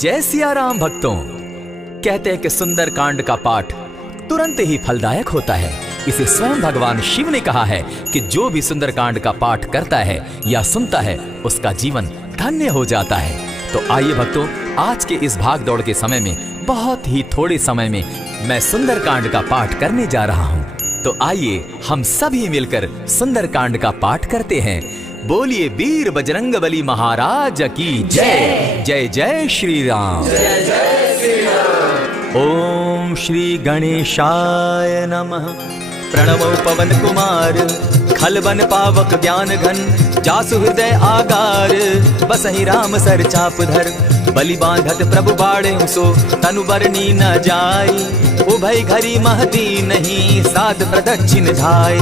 जय सिया राम भक्तों। कहते हैं कि सुंदर कांड का पाठ तुरंत ही फलदायक होता है। इसे स्वयं भगवान शिव ने कहा है कि जो भी सुंदर कांड का पाठ करता है या सुनता है उसका जीवन धन्य हो जाता है। तो आइए भक्तों, आज के इस भाग दौड़ के समय में बहुत ही थोड़े समय में मैं सुंदर कांड का पाठ करने जा रहा हूँ। तो आइए हम सभी मिलकर सुंदर कांड का पाठ करते हैं। बोलिए वीर बजरंगबली महाराज की जय। जय जय श्री राम। जय जय श्री राम। ओम श्री गणेशाय नमः। प्रणवो पवन कुमार खलबन पावक ज्ञान घन जासु हृदय आगार बसहि राम सर चाप धर बलि बांधत प्रभु बाड़े सो तनु बरनी न जाई उभय घरी महती नहीं साध प्रदक्षिण धाय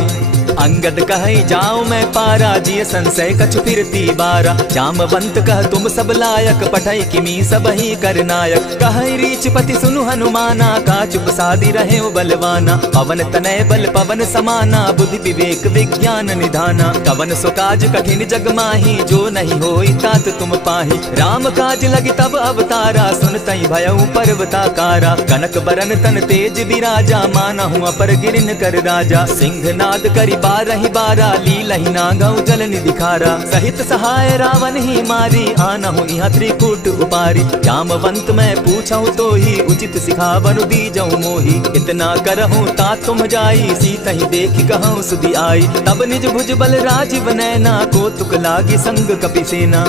अंगद कहे जाऊं मैं पारा जिय संशय कछु फिरती बारा जामवंत कह तुम सब लायक पठै किमी सब ही कर नायक कहे रीच पति सुनु हनुमाना का चुप सादी रहे बलवाना पवन तनय बल पवन समाना बुद्धि विवेक विज्ञान निधाना कवन सो काज कठिन जग माही जो नहीं होई तात तुम पाही राम काज लगी तब अवतारा सुन तई भयउ पर्वताकारा कनक बरन तन तेज विराजा मानहु अपर गिरिन कर राजा सिंह नाद करि बारहि बारा लीलहि नागौ जल निधिखारा सहित सहाय रावण ही मारी आनहु इहाँ त्रिकूट उपारी जामवंत मैं पूछऊं तो ही उचित सिखावनु दीजऊं मोही इतना करहूं ता तुम जाई सीतहि देखि कहूं सुधि आई तब निज भुज बल राजीव नैना को तुक लागी संग कपिसेना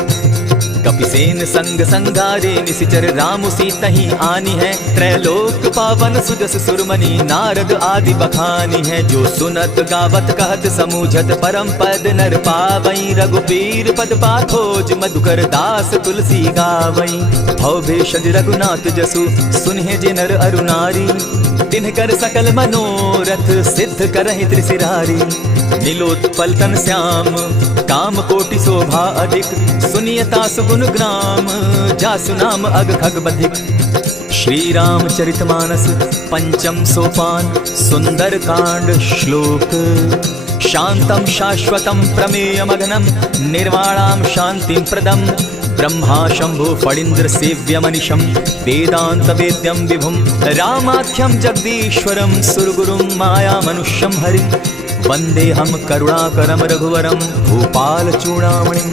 कपिसेन संग संगारे निसिचर राम सीतहि आनी है त्रैलोक पावन सुजस सुरमणि नारद आदि बखानी है जो सुनत गावत कहत समूझत परम पद नर पावई रघुबीर पद पाखोज मधुकर दास तुलसी गावई भव भेषज रघुनाथ जसु सुनहि जे नर अरु नारी तिनकर सकल मनोरथ सिद्ध करहि त्रिशिरारी नीलोत्पल तन श्याम काम कोटि शोभा अधिक सुनियता सुगुण ग्राम जासु नाम अग खग बधिक। श्री रामचरितमानस पंचम सोपान सुंदर कांड श्लोक शांतम शाश्वतम प्रमेयमघनम निर्वाणाम शांतिं प्रदम ब्रह्मा शंभु फणीन्द्र सेव्यमनिशं वेदांत वेद्यं विभुं रामाख्यं जगदीश्वरं सुरगुरुं माया मनुष्यं हरिं वंदेहम करुणाकरं रघुवरं भूपाल चूड़ामणिं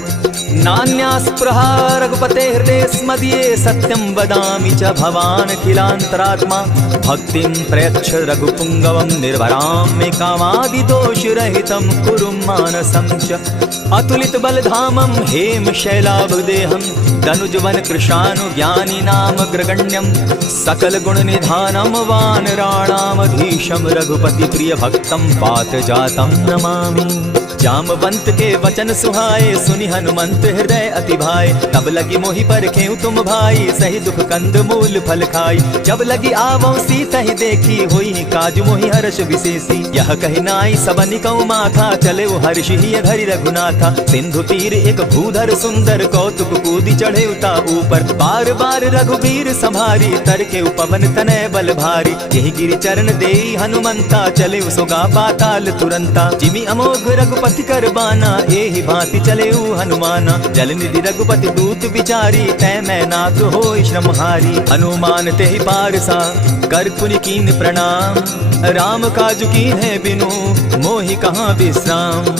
नान्यास्पृहा रघुपते हृदय स्मदीये सत्यं वदामि च भवान् खिलान्तरात्मा भक्तिं प्रयच्छ रघुपुंगवं निर्भरां मे कामादिदोषरहितं कुरु मानसं च अतुलित बलधामं हेम शैलाभदेहं दनुजवन कृशानु ज्ञानी नाम ग्रगण्यं सकल गुण निधानं वानराणामधीशं रघुपति प्रिय भक्तं पात जातं नमामि। जामवंत के वचन सुहाए सुनि हनुमंत हृदय अति भाए तब लगी मोहि परखेउ तुम भाई सही दुख कंद मूल फल खाई जब लगी आवो सीता ही देखी हुई काज मोहि हर्ष विशेषी यह कहि नाई सबनि कौ माथा चले वो हर्ष ही धरि रघुनाथा सिंधु तीर एक भूधर सुंदर कौतुक कूदी चढ़े उता ऊपर बार बार रघुबीर संभारी तर के पवन तनय बल भारी यही गिरि चरण देई हनुमंता चले सोगा पाताल तुरंता जिमि अमोघ रघुपति कर बाना एहि भांति चले हनुमाना जल निधि रघुपति दूत विचारी तै मैं नाथ होय श्रमहारी हनुमान तेहि पारसा कर पुनि कीन प्रणाम राम काज कीन है बिनु मोहि कहाँ विश्राम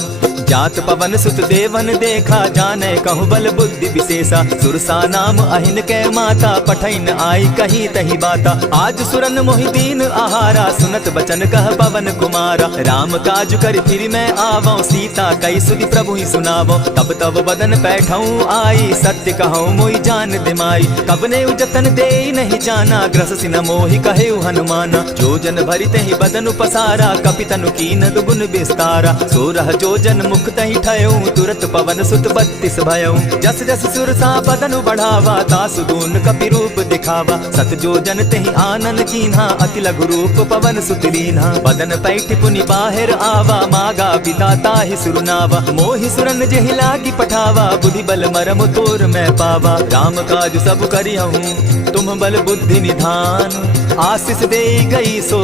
जात पवन सुत देवन देखा जाने कहु बल बुद्धि विशेषा सुरसा नाम अहिन कै माता पठैन आई कहीं तही बाता आज सुरन मोहि दीन आहारा सुनत बचन कह पवन कुमारा राम काज कर फिर मैं आवो सीता कई सुधि प्रभु ही सुनावो तब तब बदन बैठऊं आई सत्य कहूँ मोहि जान दिमाई कबने जतन दे नहीं जाना ग्रस न मोहि कहे हनुमाना जो जन भरिते ही बदन पसारा कपितनु कीन दुगुन विस्तारा सोरह जो जन मुख तहि ठयऊ तुरत पवन सुत 32 भयऊ जस जस सुरसा बदनु बढ़ावा तासु दून कपि रूप दिखावा सत जो जन तेहि आनन कीन्हा अति लघु रूप पवन सुत लीन्हा बदन पैठ पुनि बाहिर आवा मागा बिदाता ही सुरनावा मोहि सुरन जेहि लागी पठावा बुद्धि बल मरम तोर मैं पावा राम काज सब करिहूँ तुम तुम बल बुद्धि निधान, आशीष दे गई सो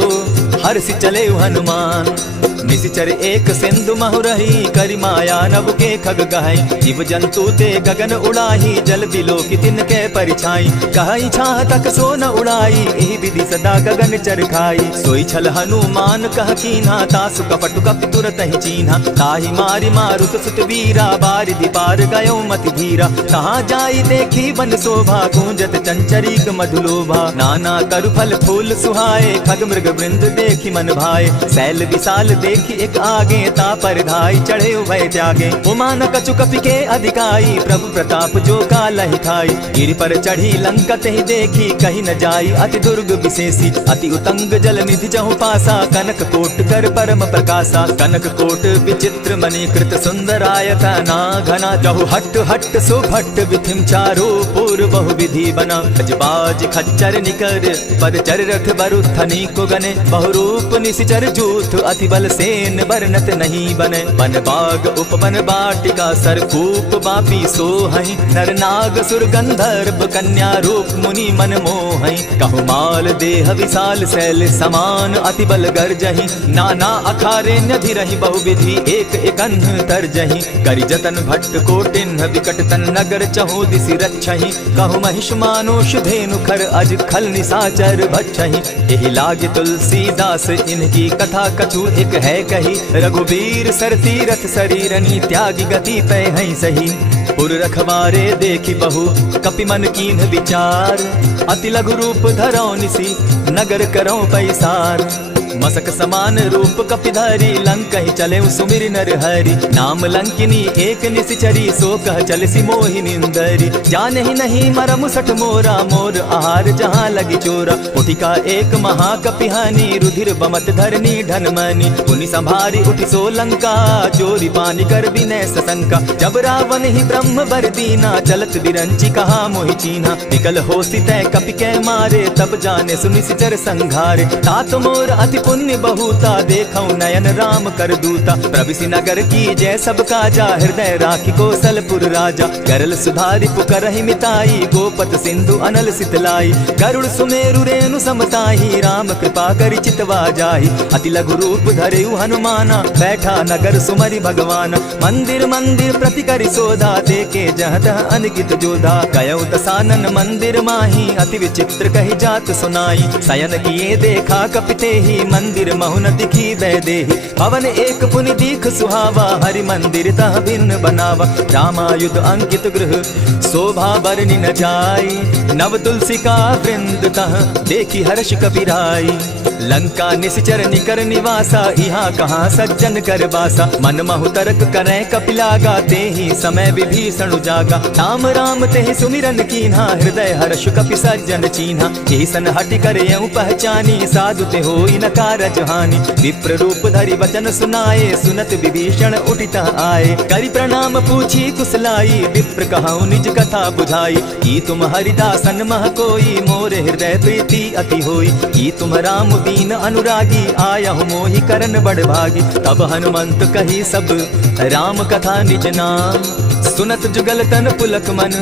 हर्षि चले हनुमान। निशिचर एक सिंधु महु रही, करि माया नभ के खग गहई। जीव जंतु ते गगन उड़ाही, जल बिलो की तिनके परिछाई। कहई छाह तक सो न उड़ाई, एहि विधि सदा गगन चर खाई। सोई छल हनुमान कह कीन्हा, तासु कपटु कपि तुरत ही चीन्हा। ताहि मारि मारुत सुत वीरा, बारिधि पार गयो मति धीरा। कहाँ जाई देखी वन शोभा, गूंजत चंचरीक मधुलोभा। नाना करु फल फूल सुहाए, खग मृग वृंद देखी मन भाए। शैल विशाल देखी एक आगे, तापर धाई चढ़े उभय त्यागे। उमान कछु कपि के अधिकाई, प्रभु प्रताप जो कालहि खाई। गिरि पर चढ़ी लंका तेहि देखी, कहीं न जाई अति दुर्ग विशेषी। अति उतंग जल निधि जहु पासा, कनक कोट कर परम प्रकाशा। कनक कोट विचित्र मणिकृत सुंदरायता ना घना। जहु हट हट सुभट विधिम चारो पूर्व बहु विधि बना। गजबाज खच्चर निकर पदचर रथ बरुथनी को गने। बहुरूप निशिचर जूथ अति बल सेन बरनत नहीं बने। वन बाग उपवन बाटिका सरकूप बापी सोहई। नर नाग सुर गंधर्व कन्या रूप मुनि मन मोहई। कहु माल देह विशाल शैल समान, अति बल गर्जहि। नाना अखारे न्यधिरहि बहुविधि, एक एकन्ह तरजहि। करि जतन भट्ट कोटिन्ह विकट तन नगर, चहु दिसि रक्षहि। कहु महिष मानुष धेनु खर, अज खल निशाचर भक्षहि। एहि लागे तुलसीदास इनकी कथा, कछु एक है कही। रघुबीर सर तीरथ शरीरनी, त्यागी गति पे हैं सही। पुर रखवारे देखी बहु, कपि मन कीन्ह विचार। अति लघु रूप धरौ निसी, नगर करौ पैसार। मसक समान रूप कपिधारी, लंक ही चले सुमिर नर हरि। नाम लंकिनी एक निशिचरी, सो कह चल सी मोहि निंदरी। जाने ही नहीं मरम सठ मोरा, मोर आहार जहाँ लगी चोरा। उठिका एक महाकपिहानी, रुधिर बमत धरनी ढनमनी। पुनि संभारी उठि सो लंका, चोरी पानी कर विनय सशंका। जब रावण ही ब्रह्म बर दीना, चलत बिरंची कहा मोहि चीन्हा। निकल होसी तय कपि के मारे, तब जाने सुनिशिचर संघारे। तात मोर अति पुण्य बहुता, देखौ नयन राम कर दूता। प्रविशि नगर की जय सब काजा, हृदय राखी कौशलपुर राजा। करल सुधारि पुकरहि मिताई, गोपत सिंधु अनल सितलाई। गरुड़ सुमेरु रेणु समताही, राम कृपा करि चितवा जाहि। अति लघु रूप धरेउ हनुमाना, बैठा नगर सुमरि भगवान। मंदिर मंदिर प्रति करि सोधा, देखे जहतः अनगित जोधा। गयौ दसानन मंदिर माही, अति विचित्र कहि जात सुनाई। शयन किए देखा कपिते ही, मंदिर महु न दिखी वैदेही। भवन एक पुनि दीख सुहावा, हरि मंदिर तह भिन्न बनावा। रामायुध अंकित गृह, शोभा बरनि न जाई। नव तुलसी का वृंद तह, देखी हर्ष कपिराई। लंका निशिचर निकर निवासा, यहाँ कहाँ सज्जन कर बासा। मन महु तर्क करें कपिलागा, तेहि समय विभीषण जागा। राम राम तेहि सुमिरन कीन्हा, हृदय हर्ष कपि सज्जन चीन्हा। एहि सन हटि कर यऊ पहचानी, साधु ते होई न कारज हानि। विप्र रूप धरि वचन सुनाए, सुनत विभीषण उठितः आए। करि प्रणाम पूछी कुशलाई, विप्र कहऊँ निज कथा बुझाई। की तुम हरिदासन मह कोई, मोर हृदय प्रीति अति होई। की तुम राम दीन अनुरागी, आयहु मोहि करन बड़ भागी। तब हनुमंत कही सब राम कथा निज नाम, सुनत जुगल तन पुलक मन,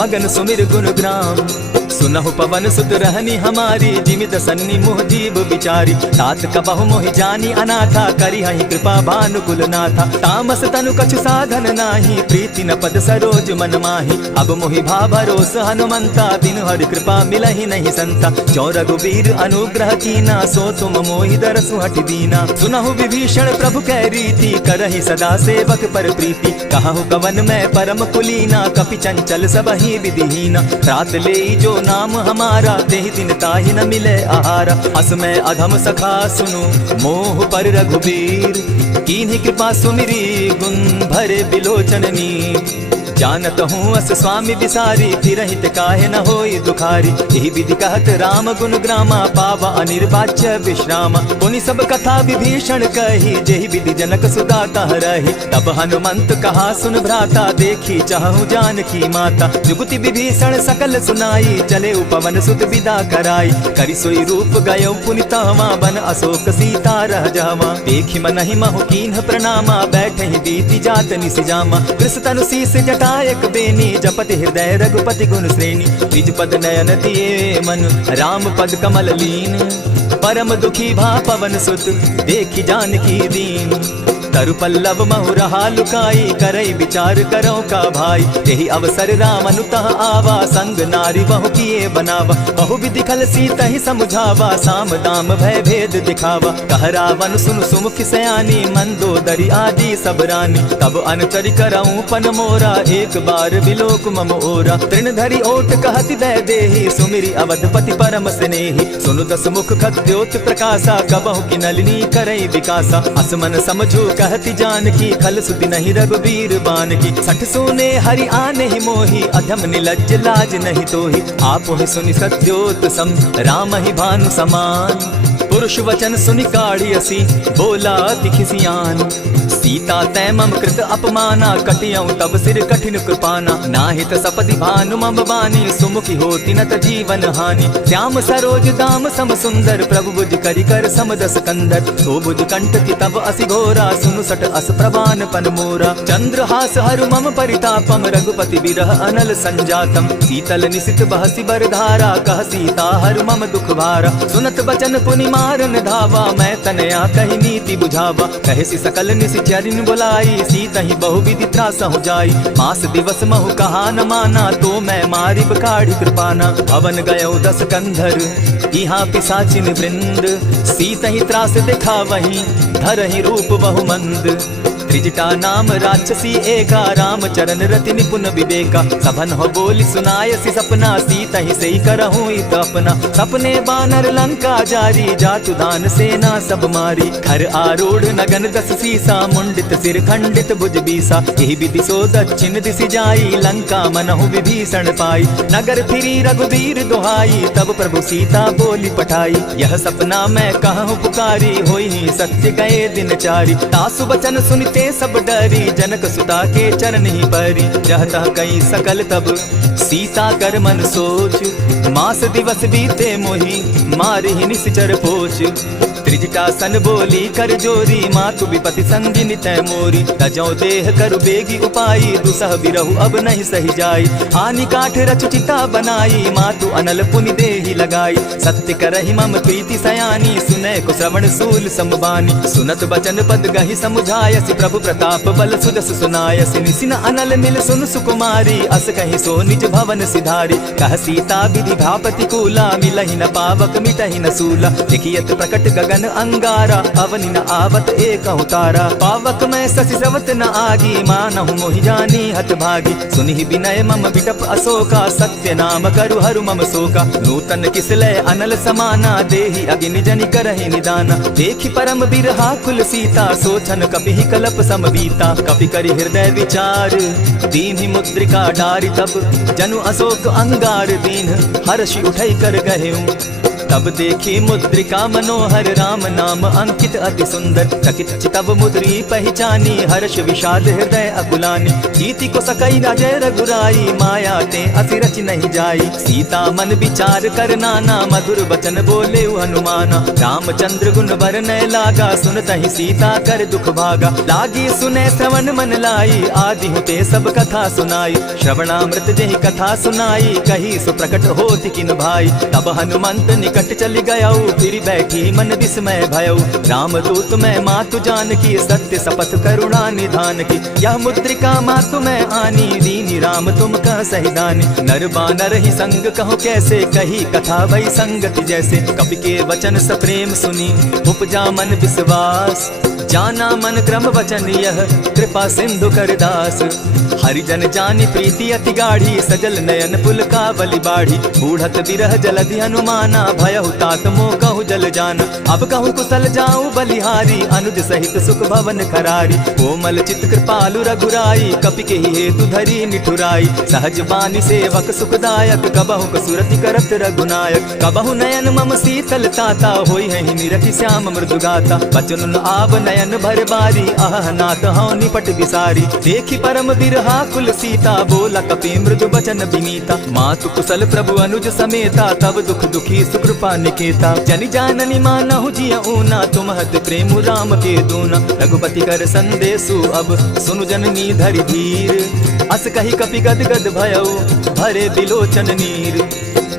मगन सुमिर गुण ग्राम। सुनहु पवन सुत रहनी हमारी, जिमित सन्नी मुह जीव विचारी। तात कबहु मोहि जानी अनाथा, करी हहि कृपा भानुकुल नाथा। तामस तनु कछु साधन नाही, प्रीति न पद सरोज मन माही। अब मोहि भा भरोस हनुमंता, बिनु हरि कृपा मिलहि नहीं संता। जो रघुबीर अनुग्रह कीना, सो तुम मोहि दरसु हठि दीना। सुनहु विभीषण प्रभु कै रीति, करहि सदा सेवक पर प्रीति। कहु कवन मैं परम कुलीना, कपि चंचल सबहि विधिहीना। रात ले जो नाम हमारा, तेहि दिन ताहि न मिले आहारा। अस में अधम सखा सुनु, मोह पर रघुबीर। कीन्ही कृपा सुमिरी, गुण भरे बिलोचन नीर। जानत हूँ अस स्वामी विसारी, फिरहित काहे न होई दुखारी। यही विधि कहत राम गुण ग्रामा, पावा अनिर्वाच्य विश्रामा। पुनि सब कथा विभीषण कही, जेहि विधि जनक सुता कह रही। तब हनुमंत कहा सुन भ्राता, देखी चाहूँ जानकी माता। जुगति विभीषण सकल सुनाई, चले उपवन सुत विदा कराई। करि सोई रूप गयो पुनि तहवा, बन अशोक सीता रह जावा। देखी मनहि महु कीन्ह प्रणामा, बैठहि बीति जात निसि जामा। कृष तनु शीस जटा दायक बेनी, जपति हृदय रघुपति गुण श्रेणी। निज पद नयन दिए मन, राम पद कमल लीन। परम दुखी भा पवन सुत, देखी जानकी दीन। तरु पल्लव महु रहा लुकाई, करई विचार करो का भाई। यही अवसर राम अनुतः आवा, संग नारी बहु किए बनावा। बहु विधि खल सीता ही समझावा, साम दाम भय भेद दिखावा। कह रावण सुन सुमुख सयानी, मंदोदरी आदि सब रानी। तब अनुचरि करऊं पन मोरा, एक बार बिलोक मम ओरा। तृण धरि ओट कहति दय देहि, सुमिरि अवधपति परम स्नेही। सुनु दस मुख खद्योत प्रकाशा, कबहु की नलिनी करई विकासा। असमन समझो कहति जानकी, खल सुति नहीं रघुबीर बान की। सठ सोने हरि आने ही मोही, अधम निलज्ज लाज नहीं तोही। आप ही सुनि सत्योत सम, राम ही भानु समान। पुरुष वचन सुनि काढ़ियसी, बोला अति खिसियान। सीता तै मम कृत अपमाना, कटियऊं तब सिर कठिन कृपाना। नाहित सपदि भानु मम बानी, सुमुखी होती न त जीवन हानि। श्याम सरोज दाम सम सुंदर, प्रभु बुझ करि कर समदस कंदर। तो बुझ कंठ की तब असि घोरा, सुनु सट अस प्रवान पन मोरा। चंद्रहास हरु मम परितापम, रघुपति बिरह अनल संजातम। शीतल निशित बहसि बरधारा, कह सीता हरु मम दुख भारा। सुनत बचन पुनि मारन धावा, मैं तनया कहि नीति बुझावा। कहसी सकल निशिचरिन बुलाई, सीता ही बहु विधि त्रास हो जाई। मास दिवस महु कहा न माना, तो मैं मारिब काढ़ी कृपाना। भवन गयो दस कंधर, यहाँ पिशाचिन वृंद। सीता ही त्रास देखा वही, धरहि रूप बहुमंद। त्रिजटा नाम राक्षसी एका, राम चरण रति निपुण विवेका। सभन हो बोली सुनायसी सपना, सीता ही सही करहूँ इत अपना। सपने बानर लंका जारी, जातु दान सेना सब मारी। खर आरूढ़ नगन दस सीसा, मुंडित सिर खंडित भुज बीसा। यही विधि सो दक्षिण दिशि जाई, लंका मनहु विभीषण पाई। नगर फिरी रघुबीर दुहाई, तब प्रभु सीता बोली पठाई। यह सपना मैं कहूँ पुकारी, होई ही सत्य गए दिन चारी। तासु बचन सुनते सब डरी, जनक सुता के चरण ही परी। जहता कई सकल तब सीता कर मन सोच, मास दिवस बीते मोही, मारे ही निश्चर पोच। त्रिजटा सन बोली कर जोरी, मातु विपति संगिनी तै मोरी। तजौ देह करु बेगी उपाई, दुसह बिरहु अब नहीं सही जाई। आनी काठ रच चिता बनाई, मातु अनल पुनि देहि लगाई। सत्य करहि मम प्रीति सयानी, सुनै को श्रवण सूल समबानी। सुनत बचन पद गहि समुझायसि, प्रभु प्रताप बल सुदस सुनायसि। निसिन अनल मिल सुन सुकुमारी, अस कहि सो निज भवन सिधारी। कह सीता विधि भा प्रतिकूला, मिलहि न पावक मिटहि न सूला। देखियत प्रकट गगन अंगारा, अवनि न आवत एक तारा। पावक मैं शशि स्रवत न आगी, मानहु मोहि जानी हत भागी। सुनि विनय मम विटप अशोका, सत्य नाम करु हरु मम शोका। नूतन किसलय अनल समाना, देहि अगिनि जनि करहि निदाना। देखि परम बिरहा कुल सीता, सोचन कपिहि कलप समबीता। कपि करि हृदय विचार, दीन्हि मुद्रिका डारि। तब जनु अशोक अंगार दीन, हर्षि उठै कर गहेऊ। तब देखी मुद्रिका मनोहर, राम नाम अंकित अति सुंदर। चकित चितव मुद्री पहचानी, हर्ष विषाद हृदय अकुलानी। जीति को सकई राजय रघुराई, माया ते अति रच नहीं जाई। सीता मन विचार कर नाना, मधुर बचन बोले हनुमाना। रामचंद्र गुण वर्णय लागा, सुनतहि सीता कर दुख भागा। लागी सुने श्रवण मन लाई, आदि हुते सब कथा सुनाई। श्रवणामृत जेहि कथा सुनाई, कही सो प्रकट होति किन भाई। तब हनुमंत निकट चली गयाऊ, फिर बैठी मन विस्मय भयऊ। रामदूत मैं मातु जानकी, सत्य शपथ करुणा निधान की। यह मुद्रिका मातु मैं आनी, दीनी राम तुम कह सही दानी। नर बानर ही संग कहो कैसे, कही कथा वही संगति जैसे। कपि के वचन सप्रेम सुनी, उपजा मन विश्वास। जाना मन क्रम वचन यह, कृपा सिंधु कर दास। हरिजन जानी प्रीति अति गाढ़ी, सजल नयन पुलकावली बाढ़ी। बूढ़त बिरह जलधि हनुमाना, भयहु तात मोह कहु जल जाना। अब कहु कुशल जाऊं बलिहारी, अनुज सहित सुख भवन खरारी। कोमल चित कृपालु रघुराई, कपि के ही हेतु धरी निठुराई। सहज बानी सेवक सुखदायक, कबहु कसुरति करत रघुनायक। कबहु नयन मम शीतल ताता, होई है निरखि श्याम मृदु गाता। बचन आब नयन भर बारी, आह नाथ हौ निपट बिसारी। देखी परम बिरहा कुल सीता, बोला कपि मृदु बचन विनीता। मातु कुशल प्रभु अनुज समेता, तब दुख दुखी सुकृपा निकेता। जनि जाननी मानहु जिय ऊना, तुम हत प्रेम राम के दूना। रघुपति कर संदेशु अब, सुनु जननी धरि धीर। अस कहि कपि गद गद भयऊ भरे बिलोचन नीर।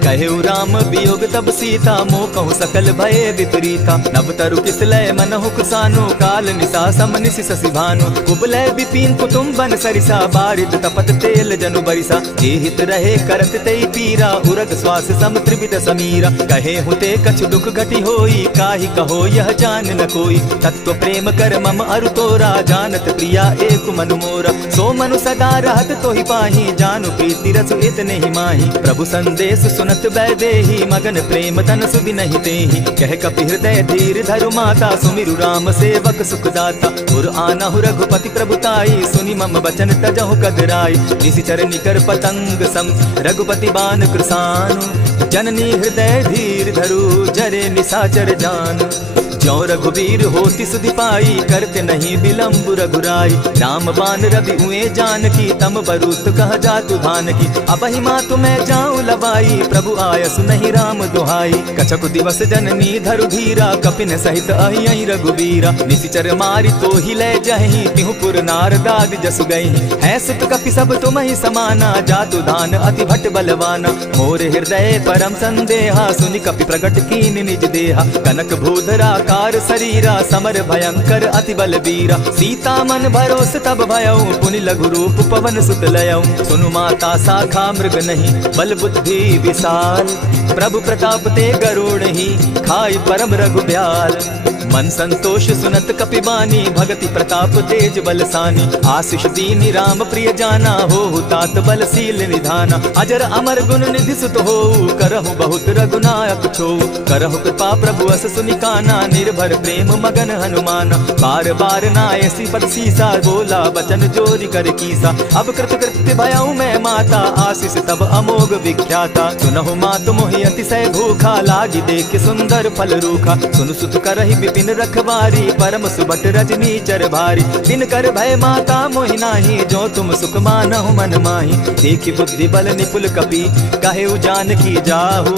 कहेउ राम वियोग तब सीता मोह कहूँ सकल भये विपरीता। नव तरु किस लय मनहु कुसानो काल निशा सम निशि शशि भानु। कुबलय विपिन कुटुम्बन सरिसा बारिद तपत तेल जनु बरिसा। जे हित रहे करत तेई पीरा उरग श्वास सम त्रिविध समीरा। कहे हुते कछु दुख घटी होई काहि कहो यह जान न कोई। तत्व प्रेम कर मम अरु तोरा जानत प्रिया एक मनु मोरा। सो मनु सदा रहत तोहि पाही जानु प्रीति रस इतने ही माही। प्रभु संदेश सुनत वैदेही मगन प्रेम तन सुधि नहीं तेहि। कह कपि हृदय धीर धरु माता सुमिरु राम सेवक सुखदाता। उर आनहु रघुपति प्रभुताई सुनि मम बचन तजहु कदराई। निशिचर निकर पतंग सम रघुपति बान कृसानु। जननी हृदय धीर धरु जरे निशाचर जान। ज्यों रघुवीर होति सुधि पाई करते नहीं विलम्ब रघुराई। राम बान रवि हुए जानकी तम बरूत कह जातु धान की। अबहि मातु मैं जाऊं लवाई प्रभु आयसु नहीं राम दुहाई। कछक दिवस जननी धरु धीरा कपिन सहित अहि रघुवीरा। निशिचर मारि तो ही लय जहि तिहु पुर नार दाग जसु गई। है सुत कपि सब तुम ही समाना जातु धान अति भट बलवाना। मोर हृदय परम संदेहा सुनि कपि प्रगट कीन निज देहा। कनक भूधरा कार शरीरा समर भयंकर अति बलबीरा। सीता मन भरोस तब भयऊ पुनि लघु रूप पवन सुत लयऊ। सुनु माता शाखा मृग नहीं बल बुद्धि विशाल। प्रभु प्रताप ते गरुड़ ही खाई परम रघुब्याल। मन संतोष सुनत कपिबानी भगति प्रताप तेज बलसानी। आशीष दीनी राम प्रिय जाना हो तात बलशील निधाना। अजर अमर गुण निधि सुत हो करहु बहुत रघुनायक छो। करहु कृपा प्रभु अस सुनिकाना निर्भर प्रेम मगन हनुमाना। बार बार नायसी पद सीसा बोला बचन जोरी कर कीसा। अब कृत कृत्य भयऊ मैं माता आशीष तब अमोघ विख्याता। सुनहु मातु मोहि अतिशय भूखा लागी देख सुंदर फल रूखा। सुन सुत करहि विपिन रखवारी परम सुबट रजनी चर भारी। दिन कर भय माता मोहि नाही जो तुम सुख मानहु मन माही। देखि बुद्धि बल निपुल कपि कहे जानकी जाहु।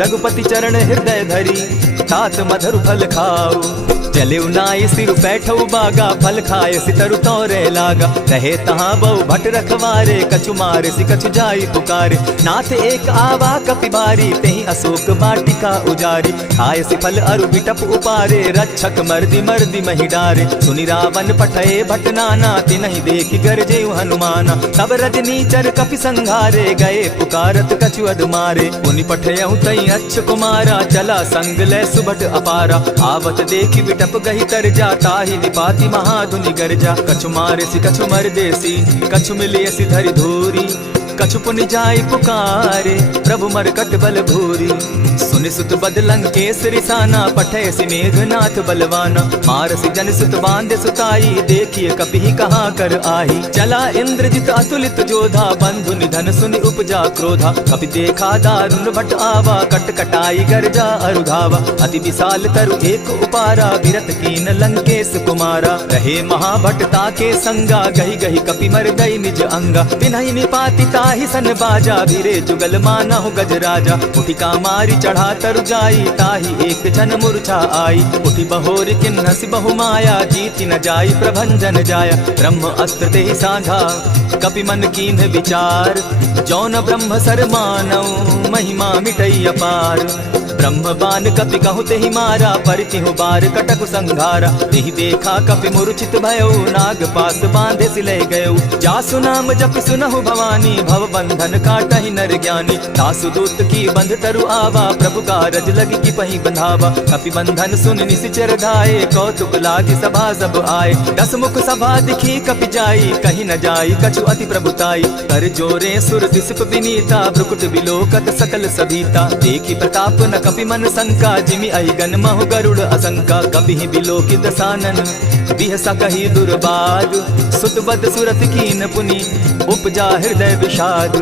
रघुपति चरण हृदय धरी तात मधुर फल खाऊ। चले नाई सिर बैठऊ बागा फल खाए सितरु तौरे लागा। रहे तहाँ बहु भट रखवारे कछु मारे सि कछु जाई पुकारे। नाथ एक आवा कपि बारी तेहि अशोक वाटिका उजारी। खाए सि फल अरु बिटप उपारे रक्षक मर्दि मर्दि महि डारे। सुनि रावण पठये भट नाना तिनहि देखि गरजे हनुमाना। तब रजनी चर कपि संघारे गए पुकारत कछु अध मारे। मुनि पठयहु तई अच्छ कुमारा चला संग ले सुभट अपारा। आवत देखि बिटप गही तर जाता ही निपाति महाधुनि गर्जा। कछु मारे सी कछु मर देसी कछु मिले सी धरि धूरी। कछु पुनि जाय पुकारे प्रभु मरकट बल भूरी। सुनि सुत बदलंग केसरी साना पठय सि मेघनाथ बलवाना। मार सि जन सुत बांधे सुताई देखिए कपि कहाँ कर आही। चला इंद्रजित अतुलित जोधा बंधु निधन सुनि उपजा क्रोधा। कपि देखा दारुण भट आवा कट कटाई गर्जा अरुधावा। अति विशाल तरु एक उपारा विरत कीन लंकेश कुमारा। रहे महाभटता के संगा गही गही कपि मर गई निज अंगा। तिन्हि निपाति ताहि सन बाजा भिरे जुगल मानहु गजराजा। उठिका मारी चढ़ा तरु जाई ताहि एक जन मूर्छा आई। उठि बहोर किन्नसि बहु माया जीति न जाई प्रभंजन जाया। ब्रह्म अस्त्र तेहि साधा कपि मन कीन्ह विचार। जौन ब्रह्म सर मानऊ महिमा मिटई अपार। ब्रह्म बान कपि कहु तेहि मारा परितिहु बार कटकु संघारा। तेहि देखा कपि मूर्छित भयऊ नाग पास बांधे सिले गयऊ। जासु नाम जपि सुनहु भवानी भव बंधन काटहि नर ज्ञानी। तासु दूत की बंध तरु आवा प्रभु कारज लगी की पही बंधावा। कपि बंधन सुन निशिचर धाये कौतुक लागी सभा सब आए। दस मुख सभा दिखी कपि जाई कहीं न जाई कछु अति प्रभुताई। कर जोरे सुर दिसप विनीता भ्रुकुट बिलोकत सकल सभीता। देखी प्रताप न कपि मन शंका जिमि अहिगन महु गरुड़ असंका। कपि बिलोकि दसानन बिहसा कही दुर्बाद। सुत बद सुरत कीन पुनि उपजा हृदय विषाद।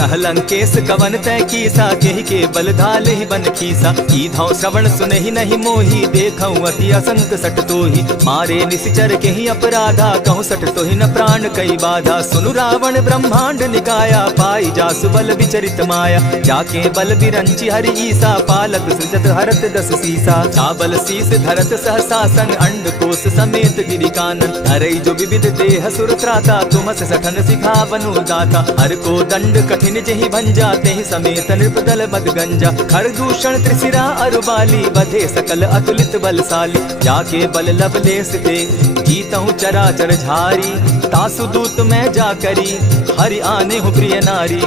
कह लंकेश कवन तय कीसा, केहि के बल धाल ही बन खीसा। ईधौ श्रवण सुने ही नहीं मोही, देखऊं अति असंक सट तोही। मारे निशिचर केहि अपराधा, कहूँ सट तोहि न प्राण कई बाधा। सुनु रावण ब्रह्मांड निकाया, पाई जासु बल विचरित माया। जाके बल बिरंची हरि ईसा, पालक सृजत हरत दस सीसा। चाबल शीस धरत सहसासन, अंड कोश समेत गिरि कानन। धरई जो विविध देह सुर त्राता, तुमस सठन सिखावनु दाता। हर को दंड कठिन जेहि भंजा, तेहि समेत नृपदल मद गंजा। खरदूषण त्रिशिरा अरुबाली, बधे सकल अतुलित बलशाली। जाके बल लवलेस दे, जीतहु चराचर झारी। तासु दूत मैं जा करी, हरि आने हूँ प्रिय नारी।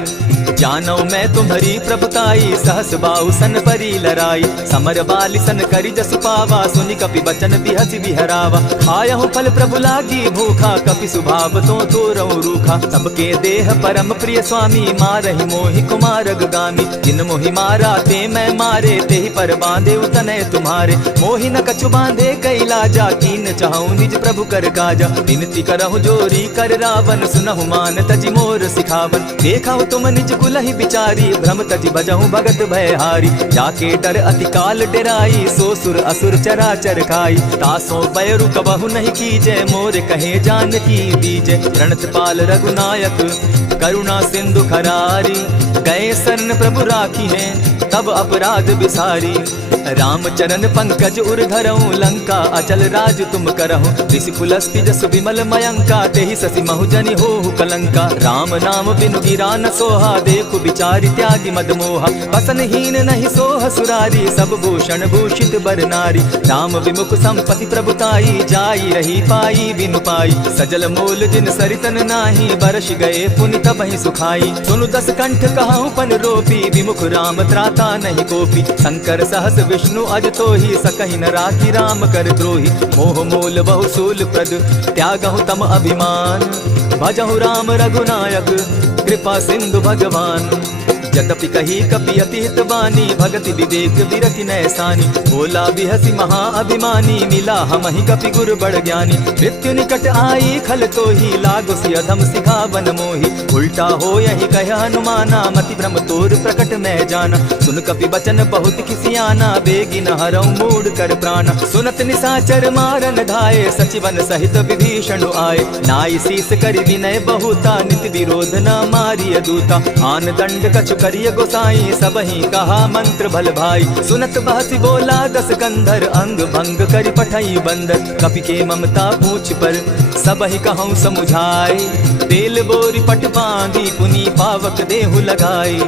जानौ मैं तुम्हारी प्रभुताई, सहस बाहु सन परी लराई। समर बाली सन करी जसु पावा, सुनि कपि बचन बिहसि बिहरावा। खायहु फल प्रभु लागी भूखा, कपि सुभाव तो तोरहु रूखा। सबके देह परम प्रिय स्वामी, मारहि मोहि कुमारग गामी। जिन मोहि मारा ते मैं मारे, तेहि पर बांधे उतनय तुम्हारे। मोहि न कछु बांधे कई लाजा, कीन चाहूं निज प्रभु कर काजा। विनती करहु जोरी कर रावण, सुनहु मान तजि मोर सिखावन। देखहु तुम निज कुलहि बिचारी, भ्रम तजि भजहु भगत भयहारी। जाके डर अति काल डेराई, सो सुर असुर चराचर खाई। तासो बैरु कबहु नहीं कीजय, मोर कहे जानकी दीजय। प्रणत पाल रघुनायक, करुणा सिंधु खरारी। गए शरण प्रभु राखी हैं, तब अपराध बिसारी। राम चरण पंकज उर धरऊं, लंका अचल राज तुम करहु। ऋषि पुलस्ति जसु विमल मयंका, तेहि ससि महु जनि होहु कलंका। राम नाम बिनु गिरा न सोहा, देखु बिचारि त्यागी मद मोहा। बसनहीन नहीं सोह सुरारी, सब भूषण भूषित बर नारी। राम विमुख संपत्ति प्रभुताई, जाई रही पाई बिनु पाई। सजल मोल जिन सरितन नाही, बरस गए पुनि तबहि सुखाई। सुनु दस कंठ कहूँ पन रोपी, विमुख राम त्राता नहीं कोपी। शंकर सहस विष्णु अज तोहि, सकहि न राखी राम कर द्रोही। मोह मूल बहु सूल प्रद, त्यागहु तम अभिमान। भजहु राम रघुनायक, कृपा सिंधु भगवान। यद्यपि कही कपि अति हित बानी, भगति विवेक विरति नैसानी। बोला बिहसि महा अभिमानी, मिला हमहि कपि गुर बड़ ज्ञानी। मृत्यु निकट आई खल तोहि, लागो सि अधम सिखावन मोहि। उल्टा हो यही कह हनुमाना, मति भ्रम तोर प्रकट मैं जाना। सुन कपि बचन बहुत किसियाना, बेगी न हरऊं मूढ़ कर प्राण। सुनत निसाचर मारन धाये, सचिवन सहित विभीषण आए। नाई शीस करि विनय बहुता, नित विरोध न मारिय दूता। आन दंड कछु करिय गोसाई, सबहि कहा मंत्र भल भाई। सुनत बहसि बोला दस कंधर, अंग भंग करि पठई बंदर। कपि के ममता पूछ पर, सबहि कहूँ समुझाई। तेल बोरी पट बांधी, पुनि पावक देहु लगाई।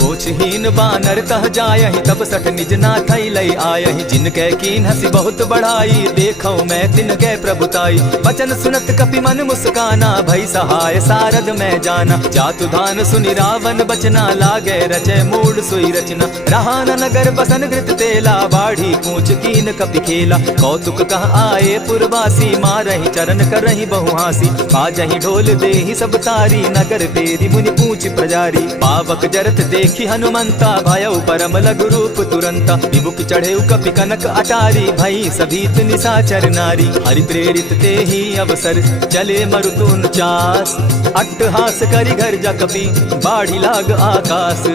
पोछहीन बानर तह जायहि, तब सठ निज नाथै लई आयहि। जिनकै कीन हंसी बहुत बढ़ाई, देखौ मैं तिनकै प्रभुताई। बचन सुनत कपि मन मुस्काना, भई सहाय सारद मैं जाना। जातु धान सुनि रावण बचना, लागे रचय मूढ़ सोई रचना। रहा न नगर बसन घृत तेला, बाढ़ी पूछ कीन कपि खेला। कौतुक कह आए पुरवासी, मारहि चरण करहि बहु हासी। बाजहि ढोल देहि सब तारी, नगर तेरी मुनि पूछ प्रजारी। पावक जरत देखि हनुमंता, भयउ परम लघु रूप तुरंता। विमुख चढ़े कपि कनक अटारी, भई सभीत निसाचर नारी। हरि प्रेरित तेहि अवसर, चले मरुतु 49। अट्टहास करि घर जा कपि, बाढ़ी लाग आकाश।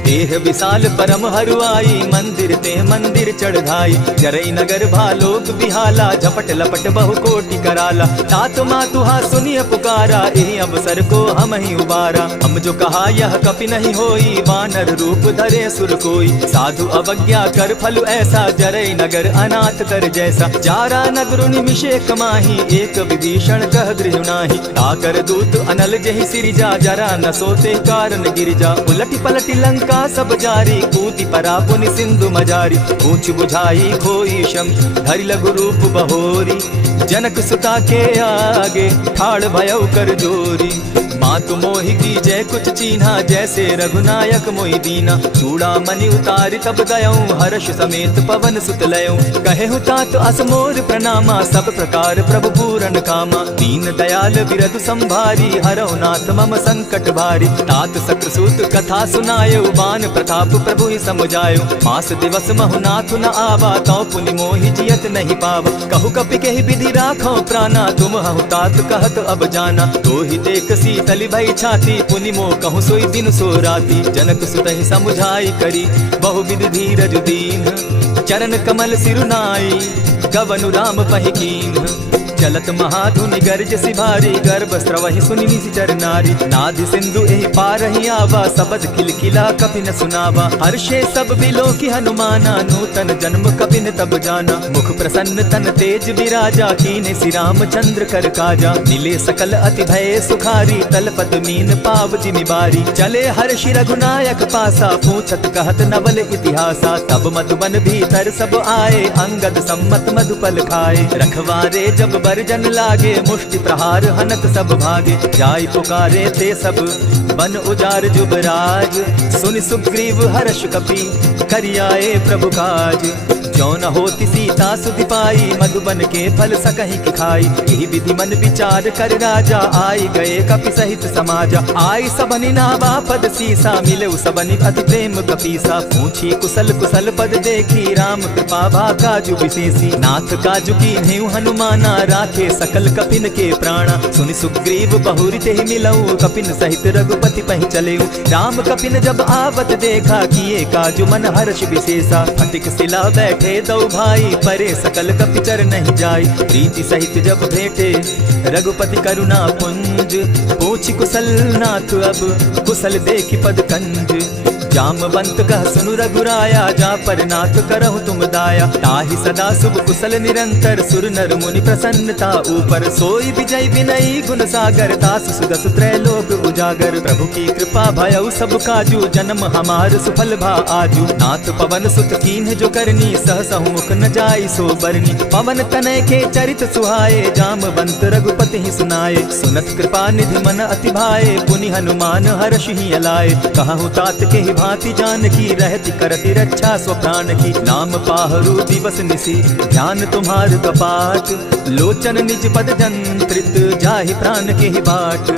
देह विशाल परम हरुआई, मंदिर ते मंदिर चढ़ाई। जरई नगर भालोक बिहाला, झपट लपट बहु कोटि कराला। तात मातुहा सुनिय पुकारा, एहि अवसर को हम ही उबारा। हम जो कहा यह कपि नहीं होई, वानर रूप धरे सुर कोई। साधु अवज्ञा कर फल ऐसा, जरई नगर अनाथ कर जैसा। जारा नगर निमिषे कमाही, एक विभीषण कह गृह नाही। ताकर दूत अनल जहि सिरिजा, जरा न सोते कारण गिरिजा। उलटि पलटि लंका सब जारी, कूति परा पुनि सिंधु मजारी। पूछ बुझाई खोई शम, धरि लघु रूप बहोरी। जनक सुता के आगे, ठाड़ भयउ कर जोरी। मातु मोहि की जय कुछ चीन्हा, जैसे रघुनायक मोहि दीना। चूड़ा मणि उतारि तब गयऊं, हर्ष समेत पवन सुत लयऊं। कहेहु तात असमोर प्रणामा, सब प्रकार प्रभु पूरन कामा। दीन दयाल बिरधु संभारी, हरौ नाथ मम संकट भारी। तात सक्रसूत कथा सुनायऊ, बान प्रताप प्रभु ही समुझायो। मास दिवस महु नाथ न आवा, तौ पुनि मोहि जियत नहीं पावा। कहु कपि केहि विधि राखौ प्राणा, तुम हहु तात कहत अब जाना। तो ही देख सी तलि भई छाती, पुनि मो कहूँ सोई दिन सो राती। जनक सुतहि समुझाई करी, बहुविध धीरज दीन। चरण कमल सिरुनाई, गवनु राम पहि कीन। चलत महाधुनि गर्ज सिभारी, गर्भ स्रवहि सुनि निशिचर नारी। नादि सिंधु एहि पारहि आवा, सबद किलकिला कपिन सुनावा। हर्षे सब बिलो की हनुमाना, नूतन जन्म कपिन तब जाना। मुख प्रसन्न तन तेज विराजा, कीने श्री रामचंद्र कर काजा। मिले सकल अति भय सुखारी, तल पद मीन पाव जिमि बारी। चले हर्षि रघुनायक पासा, पूछत कहत नवल इतिहासा। तब मधुबन भीतर सब आए, अंगद सम्मत मधुपल खाए। रखवारे जब बरजन लागे, मुष्टि प्रहार हनत सब भागे। जाय पुकारे ते सब बन उजार जुबराज। सुनि सुग्रीव हर्ष कपि, करियाए प्रभु काज। जो न होती सीता सुधि पाई, मधुबन के फल सकहि की खाई। यही विधि मन विचार कर राजा, आई गए कपि सहित समाजा। आई सबनि नावा पद सीसा, मिले सबनि अति प्रेम कपीसा। पूछी कुशल कुशल पद देखी, राम कृपा भा काजु विशेषी। नाथ काजु कीन्हेउ हनुमाना, राखे सकल कपिन के प्राणा। सुनि सुग्रीव बहुरि तेहि मिलऊ, कपिन सहित रघुपति पहि चलेऊ। राम कपिन जब आवत देखा, किए काजु मन हर्ष विशेषा। फटिक सिला बैठे दो भाई, परे सकल कपिचर नहीं जाई। प्रीति सहित जब भेटे, रघुपति करुणा पुंज। पूछि कुशल नाथ अब, कुशल देखि पद कंज। जामवंत कह सुनु रघुराया, जा पर नाथ करहु तुम दाया। ताहि सदा शुभ कुशल निरंतर, सुर नर मुनि प्रसन्नता ऊपर। सोई विजय विनयी गुण सागर, दास सुदस त्रैलोक उजागर। प्रभु की कृपा भयउ सब काजू, जन्म हमार सुफल भा आजू। नाथ पवन सुत कीन्ह जो करनी, सहसहु मुख न जाई सो बरनी। पवन तनय के चरित सुहाए, जामवंत रघुपति ही सुनाए। सुनत कृपा निधि मन अति भाए, पुनि हनुमान हर्ष ही अलाए। कहूँ तात के ही भांति जानकी, रहती करती रक्षा स्वप्राण की। नाम पाहरु दिवस निसी, ध्यान तुम्हार कपाट। लोचन निज पद जंत्रित, जाहि प्राण के ही बाट।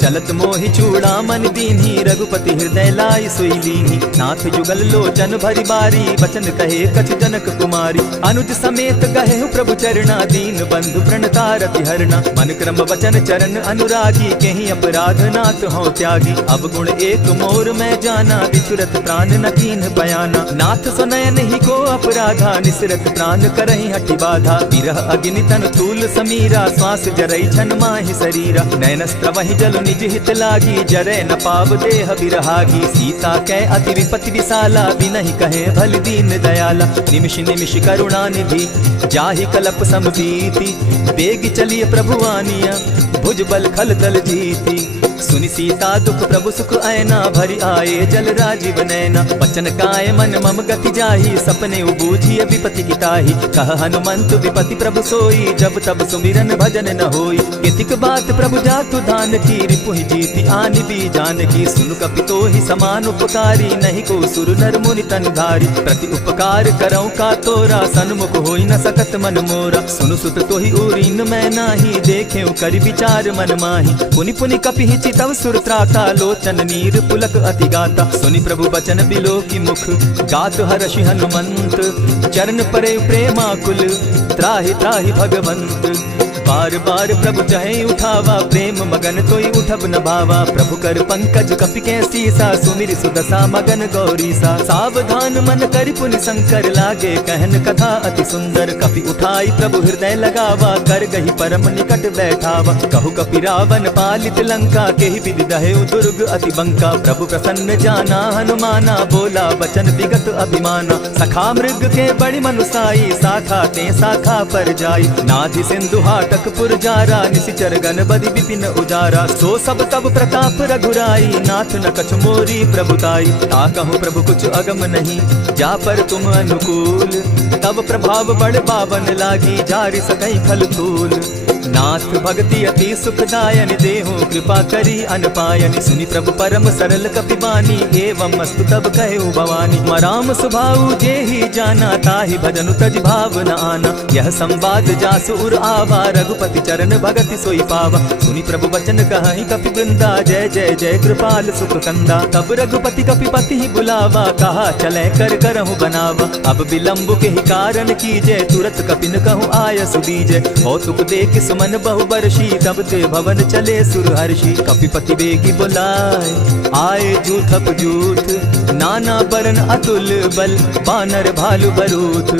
चलत मोहि चूड़ामन दीन्ही, रघुपति हृदय लाई सोई लीन्ही। नाथ जुगल लोचन भरी बारी, बचन कहे कछ जनक कुमारी। अनुज समेत गहे प्रभु चरणा, दीन बंधु प्रणतारति हरना। मन क्रम वचन चरण अनुरागी, केहि अपराध नाथ हो त्यागी। अब गुण एक मोर मैं जाना, बिछुरत प्राण न कीन्ह बयाना। नाथ सुनयन ही को अपराधा, निसरत प्राण करहि हठि बाधा। विरह अग्नि तन तूल समीरा, श्वास जरई छन माहि शरीरा। नयन स्त्रवहि जल निज हित लागी, जरै न पाव देह बिरहागी। सीता कै अति विपति विशाला, बिनहि कहे भल दीन दयाला। निमिष निमिष करुणा निधि, जाहि कलप समबीति। बेग चलिए प्रभु आनिया, भुज बल खल दल जीती। सुनि सीता दुख प्रभु सुख ऐना, भरि आए जल राजीव नैना। वचन काय मन मम गति जाहि, सपने बूझिय विपति की ताहि। कह हनुमंत विपति प्रभु सोई, जब तब सुमिरन भजन न होई। कितिक बात प्रभु जातु धान की, रिपुहि जीति आनि भी जानकी। सुनु कपि तोहि समान उपकारी, नहीं को सुर नर मुनि तन धारी। प्रति उपकार करौ का तोरा, सन्मुख होई न सकत मन मोरा। सुनु सुत तोहि उरीन मैं नाही, देखेउ करि विचार मन माही। पुनि पुनि कपि तव सुर त्राता, लोचन नीर पुलक अति गाता। सुनि प्रभु बचन बिलो की मुख, गात हर्षि हनुमंत। चरण परे प्रेमाकुल, त्राहि त्राहि भगवंत। बार बार प्रभु चहे उठावा, प्रेम मगन तोई उठब न भावा। प्रभु कर पंकज कपि के सीसा, सुमिर सुदशा मगन गौरीसा। सावधान मन करि पुनि शंकर, लागे कहन कथा अति सुंदर। कपि उठाई प्रभु हृदय लगावा, कर गही परम निकट बैठावा। कहु कपि रावण पालित लंका, केहि विधि दहेउ दुर्ग अति बंका। प्रभु प्रसन्न जाना हनुमाना, बोला बचन विगत अभिमाना। सखा मृग के बड़ि मनुसाई, शाखा ते शाखा पर जाई। नाधि सिंधु हाटक पुरजारा, निशिचर गण बदि विपिन उजारा। सो सब तब प्रताप रघुराई, नाथ न कछु मोरी प्रभुताई। ताकहु प्रभु कुछ अगम नहीं, जा पर तुम अनुकूल। तब प्रभाव बड़ पावन लागी, जारि सकई खल फूल। नाथ भक्ति अति सुखदायनि, देहु कृपा करी अनपायनि। सुनि प्रभु परम सरल कपिबानी, एवं मस्तु तब कहु भवानी। मराम सुभाऊ जेहि जाना, ताहि भजनु तज भाव न आना। यह संवाद जासु उर आवा, रघुपति चरण भगति सोई पावा। सुनि प्रभु वचन कहहि कपि वृंदा, जय जय जय कृपाल सुख कंदा। तब रघुपति कपिपति ही बुलावा, कहा चले कर करहु बनावा। अब विलंब के ही कारण कीजय, तुरत कपिन कहूँ आय सुबीजय। हो तुक देख सुमन बहुबर्षी, तब ते भवन चले सुरहर्षि। कपिपति बेगी बुलाए, आए जूथप जूथ, नाना बरन अतुल बल, बानर भालु बरूथ।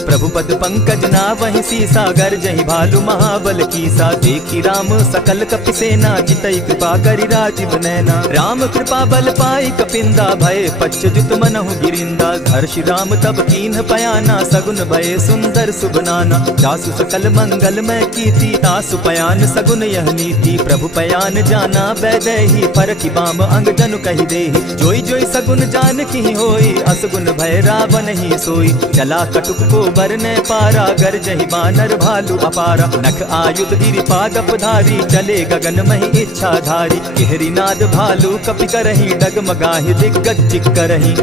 प्रभु पद पंकज नावहि सीसा, गर्जहि भालु महाबल कीसा। देखी राम सकल कपि सेना, चितई कृपा करि राजीव नैना। राम कृपा बल पाई कपिंदा, भय पच्च जुत मनहु गिरिंदा। हर्षि राम तब कीन्ह पयाना, सगुन भय सुंदर शुभ नाना। जासु सकल मंगलमय कीर्ति, तासु पयान सगुन यह नीति। प्रभु पयान जाना बैदेही, परखि बाम अंग जनु कहि देहि। जोई जोई सगुन जान की होई, असगुन भय रावण ही सोई। चला कटुक को बरने पारा, गर्जहि बानर भालु अपारा। नख आयुध गिरि पादप धारी, चले गगन महि इच्छा धारी। केहरी नाद भालु कपि करहि, डगमगाहि दिग्गज चिक्करहि।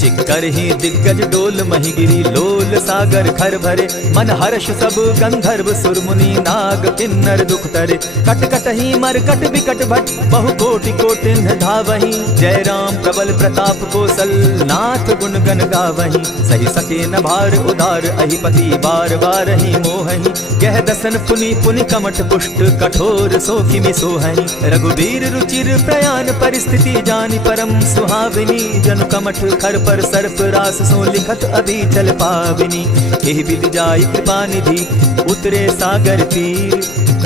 चिक्करहि दिग्गज डोल महि गिरी, लोल सागर खर भरे। मन हर्ष सब गंधर्व सुर मुनि, नाग किन्नर दुख तरे। कट कटहि मरकट विकट भट, बहु कोटि कोटिन्ह धावहि। जय राम प्रबल प्रताप कौशल, नाथ गुण गण गावहि। सही सके न भार उदार, अहिपति बार बार ही मोहहि। कह दसन पुनि पुनि कमठ पुष्ट, कठोर सोखिमि सोहहि। रघुबीर रुचिर प्रयाण परिस्थिति, जानि परम सुहाविनी। जनु कमठ खर पर सर्प रास, सो लिखत अभी चल पाविनी। एहि विधि जाई कृपा निधि, उतरे सागर तीर।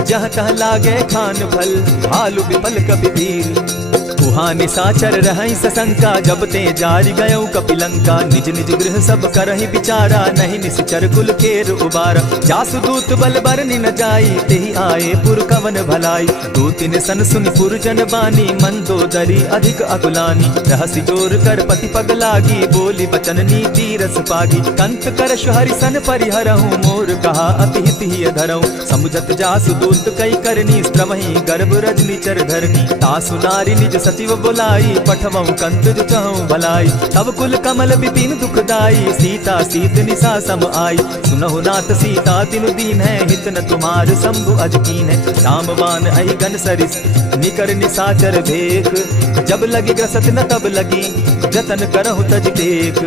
जहाँ तह लागे खान फल, भालु विफल कपि धीर। उहाँ निशाचर रहै सशंका, जब ते जारि गयौ कपिलंका। निज निज गृह सब करहि विचारा, नहीं निश्चर कुल केर उबारा। जासु दूत बल बरनि न जाई, तेहि आए पुर कवन भलाई। दूतिन सन सुनि पुरजन बानी, मंदोदरी अधिक अकुलानी। रहसि जोर कर पति पग लागी, बोली बचन नीति रस पागी। कंत करश हरि सन परिहरहु, मोर कहा अति हित ही धरहु। समुझत जासु दूत कई करनी, स्त्रवहि गर्भ रजनी चर धरनी। तासु नारी निज सचिव बुलाई, पठवहु कंत जो चहु भलाई। तब कुल कमल विपिन दुखदाई, सीता सीत निशा सम आई। सुनहु नाथ सीता तिनु दीन है, हित न तुम्हार शंभु अज कीन है। रामबान अहि गन सरिस, निकर निशाचर भेख। जब लगी ग्रसत न तब लगी, जतन करहु तज देख।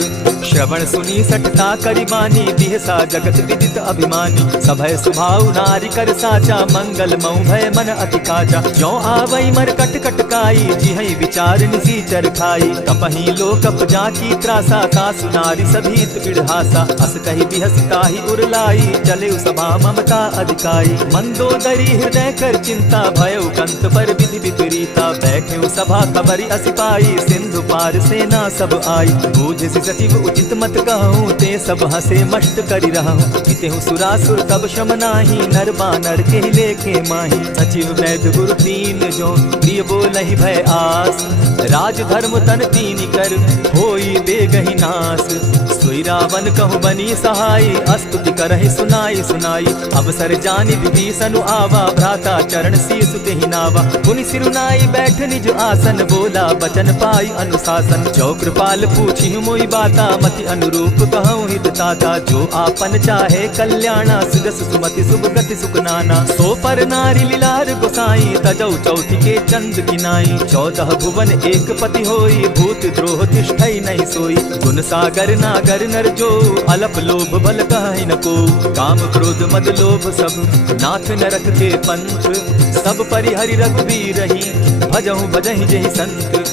श्रवण सुनी सठता करि बानी, बिहसा जगत विदित अभिमानी। सभय सुभाव नारी कर साचा, मंगल मऊ भय मन अति काचा। जो आवई मर कट कट काई, जिहै विचार निसीचर खाई। कपहि लोकप जाकी त्रासा, कासु नारी सभीत बिढ़ासा। अस कहि बिहस ताहि उरलाई, चले सभा ममता अधिकाई। मंदोदरी हृदय कर चिंता, भयउ कंत पर विधि विपरीता। बैठे सभा खबरि अस पाई, सिंधु पार सेना सब आई। बूझि सचिव उचित मत कहूँ, ते सब हसे मस्त करि रहूँ। जितेहु सुरासुर तब श्रम नाही, नर बानर के लेखे माही। सचिव वैद्य गुरु तीन जो, प्रिय बोलहि भय आस। राज धर्म तन तीन कर, होई बेगहि नास। सोई रावण कहु बनी सहाय, स्तुति करहि सुनाई सुनाई। अवसर जानि विभीषण आवा, भ्राता चरण शीस तेहि नावा। पुनि सिरुनाई बैठ निज आसन, बोला बचन पाई अनुशासन। जो कृपाल पूछि मोई बाता, मति अनुरूप कहूँ हित ताता। जो आपन चाहे कल्याणा, सुजस सुमति शुभ गति सुख नाना। सो पर नारी लीलार गोसाई, तजौ चौथि के चंद किनाई। 14 भुवन एक पति होई, भूत द्रोह तिष्ठई नहीं सोई। गुण सागर नागर नर जो, अलप लोभ बल कहि न को। काम क्रोध मद लोभ सब, नाथ नरक के पंथ। सब परिहरि रघुबीरहि, भजहु भजहि जेहि संत।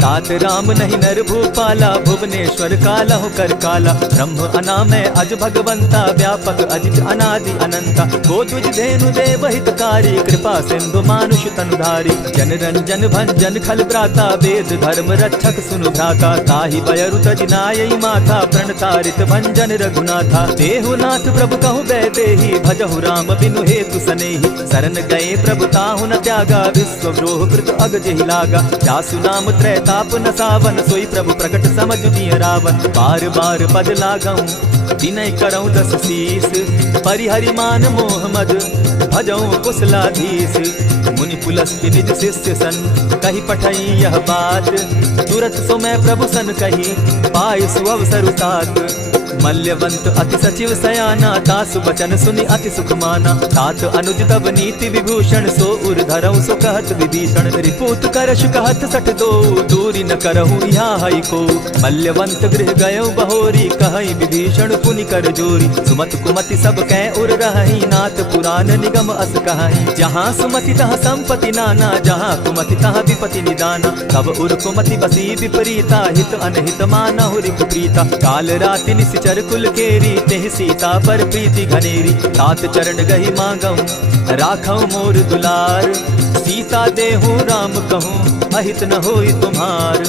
तात राम नहीं नर भूपाला, भुवनेश्वर कालहु कर काला। ब्रह्म अनामय अज भगवंता, व्यापक अजित अनादि अनंता। को तुझ धेनु देव हितकारी, कृपा सिंधु मानुष तनुधारी। जन रंजन भंजन खल भ्राता, वेद धर्म रक्षक सुनु भ्राता। ताहि बयरु तज नायई माथा, प्रणतारित भंजन रघुनाथा। देहु नाथ प्रभु कहु बैदेहि, भजहु राम बिनु हेतु सनेहि। शरण गए प्रभु ताहु न त्यागा, विश्व द्रोह कृत अग जेहि लागा। जासु नाम त्रय ताप न सावन, सोई प्रभु प्रकट समझ दिय रावण। बार बार पद लागऊं, विनय करऊं दस शीस। परिहरि मान मोह मद, भजऊं कुशलाधीश। मुनि पुलस्त्य निज शिष्य सन, कहि पठई यह बात। तुरत सो मैं प्रभु सन कही, पाय सुअवसर तात। मल्यवंत अति सचिव सयाना, तासु बचन सुनि अति सुख माना। तात अनुज तब नीति विभूषण, सो उर धरऊ सो कहत विभीषण। रिपुत करश कहत सठ दो, दूरी न करहु यहाँ हई को। मल्यवंत गृह गयो बहोरी, कहई विभीषण पुनि कर जोरी। सुमत कुमति सब कै उर रहई, नाथ पुराण निगम अस कहई। जहाँ सुमति तहाँ संपत्ति नाना, जहाँ कुमति तहाँ विपति निदाना। तब उर कुमति बसी विपरीता, हित अनहित मानहु रिपु प्रीता। काल राति निश्चर कुल केरी, तेहि सीता पर प्रीति घनेरी। तात चरण गही मांगऊं, राखऊं मोर दुलार। सीता देहूं राम कहूं, अहित न होई तुम्हार।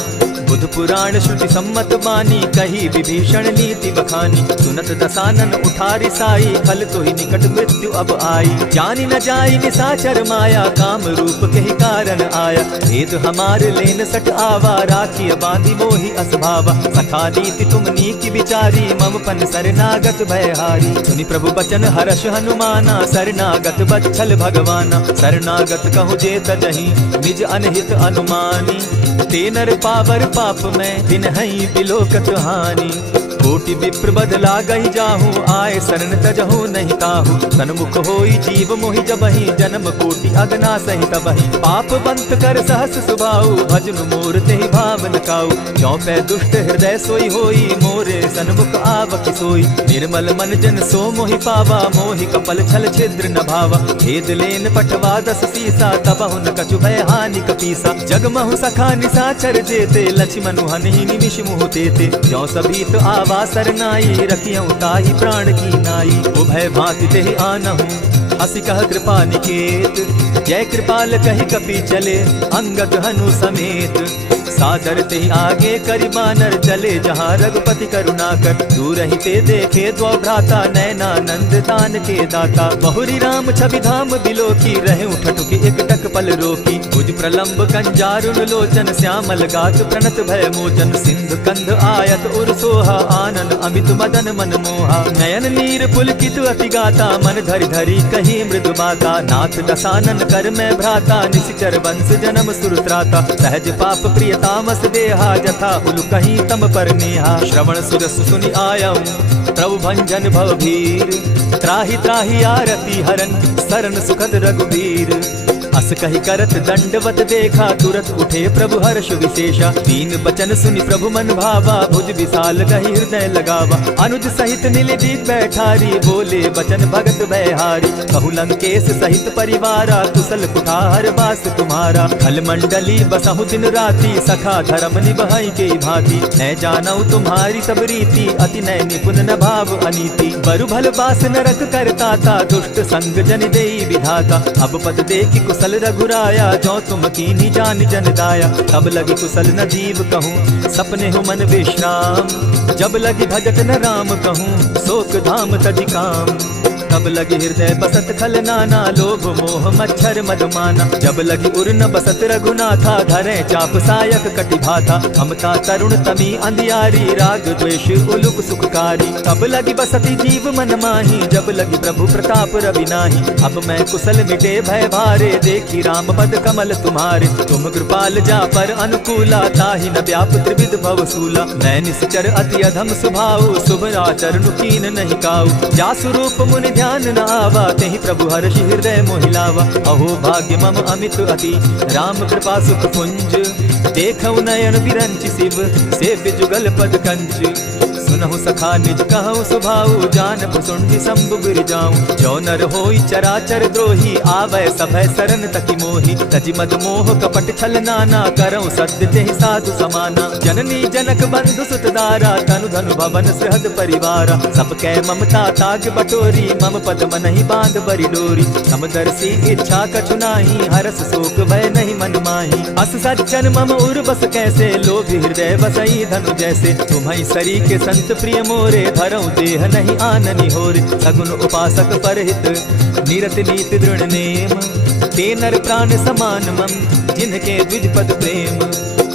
बुध पुराण श्रुति सम्मत बानी, कही विभीषण नीति बखानी। सुनत दसानन उठारी साई, खल तो ही निकट मृत्यु अब आई। जानी न जाई निसाचर माया, काम रूप के ही कारण आया। भेद हमार लेन सट आवा, राखी बांधी मोहि असभावा। सखा नीति तुम नीति विचारी, मम पन शरणागत भयहारी। सुनि प्रभु बचन हर्ष हनुमाना, शरणागत बच्छल भगवाना। शरणागत कहु जे तजहि, निज अनहित अनुमानी। ते नर पावर पाप में, दिन हई बिलोकत हानि। कोटि विप्र बदला गही जाहू, आए शरण तजहू नहीं ताहू। सन्मुख होई जीव मोहि जबहि, जन्म कोटि अगना सहि तबहि। पाप बंत कर सहस सुभाऊ, भजनु मोर तेहि भावन काऊ। ज्यों पै दुष्ट हृदय सोई होई, मोरे सन्मुख आवक सोई। निर्मल मन जन सो मोहि पावा, मोहि कपल छल छिद्र न भावा। भेद लेन पठवा दस सीसा, तबहु न कछु भय हानि कपीसा। जगमहु सखा निसाचर जेते, लक्ष्मणु हनहि निमिष मुह तेते। ज्यों सभीत आवा सरनाई, रखियं ताहि प्राण की नाई। उभय भांति तेहि आनहु, हसी कह कृपा निकेत। जय कृपाल कहि कपि चले, अंगद हनु समेत। सादर तेहि आगे करि बानर, चले जहाँ रघुपति करुणा कर। दूर ही ते देखे द्वौ भ्राता, नैनानंद दान के दाता। बहुरी राम छवि धाम बिलोकी, रहे ठठुकी एक टक पल रोकी। भुज प्रलंब कंजारुन लोचन, श्यामल गात प्रणत भय मोचन। सिंधु कंध आयत उर सोहा, आनन अमित मदन मन मोहा। नयन नीर पुलकित अति गाता, मन धरि धरि कही मृदु बाता। नाथ दसानन कर मैं भ्राता, निशिचर वंश जन्म सुरत्राता। सहज पाप प्रियता तामस देहा, जथा उलु कहीं तम पर नेहा। श्रवण सुरस सुनि आयऊं, प्रभु भंजन भवभीर। त्राहि त्राहि आरती हरन, सरन सुखद रघुबीर। अस कहि करत दंडवत देखा, तुरत उठे प्रभु हर्ष विशेषा। दीन बचन सुनि प्रभु मन भावा, भुज विशाल गहि हृदय लगावा। अनुज सहित नीलजीत बैठारी, बोले बचन भगत भयहारी। कहु लंकेश सहित परिवारा, कुशल कुठार बास तुम्हारा। खल मंडली बसहु दिन राति, सखा धर्म निभाई के भांति। न जानऊ तुम्हारी सब रीति, अति नय निपुण न भाव अनीति। बरु भल बास नरक करता था, दुष्ट संग जन देई विधाता। अब पद देखि कुशल रघुराया, जो तुम कीनी जान जन दाया। तब लगी कुशल न जीव कहूँ, सपने हो मन विश्राम। जब लगी भजत न राम कहूँ, शोक धाम तजि काम। तब लगी हृदय बसत खल नाना, लोभ मोह मच्छर मदमाना। जब लगी उर न बसत रघुनाथा, धरे चाप सायक कटि भाथा। ममता तरुण तमी अंधियारी, राग द्वेष उलुक सुखकारी। तब लगी बसती जीव मन माही, जब लगी प्रभु प्रताप रवि नाही। अब मैं कुशल मिटे भय भारे, देखी राम पद कमल तुम्हारे। तुम कृपाल जा पर अनुकूला, ताहि न व्याप त्रिविध भवसूला। मैं निश्चर अति अधम स्वभाव, शुभ आचरण कीन नहीं काऊ। जासु रूप मुनि ध्यान न आवा, तेहि प्रभु हर्षि हृदय मोहिलावा। अहो भाग्य मम अमित अति, राम कृपा सुख पुंज। देखऊ नयन विरंच शिव, सेव्य जुगल पद कंच। सुनहु सखा निज कहूँ सुभाऊ, जान पुसुंडि शंभु गिर जाऊं। जो नर होई चराचर द्रोही, आवै सभय सरन तकि मोहि। तजि मद मोह कपट छल नाना, करऊं सत्य तेहि साधु समाना। जननी जनक बंधु सुत दारा, तनु धनु भवन सृहद परिवारा। सब कै ममता ताग बटोरी, मम पद मनहि बांध बरि डोरी। समदर्शी इच्छा कछु नाही, हरस शोक भय नहीं मन माही। अस सज्जन मम उर बस कैसे, लोभी हृदय बसई धनु जैसे। तुम्हि सरी के संत प्रिय मोरे, धरऊं देह नहीं आननि होरे। सगुन उपासक परहित, निरत नीति दृढ़ नेम। ते नर प्राण समान मम, जिनके द्विज पद प्रेम।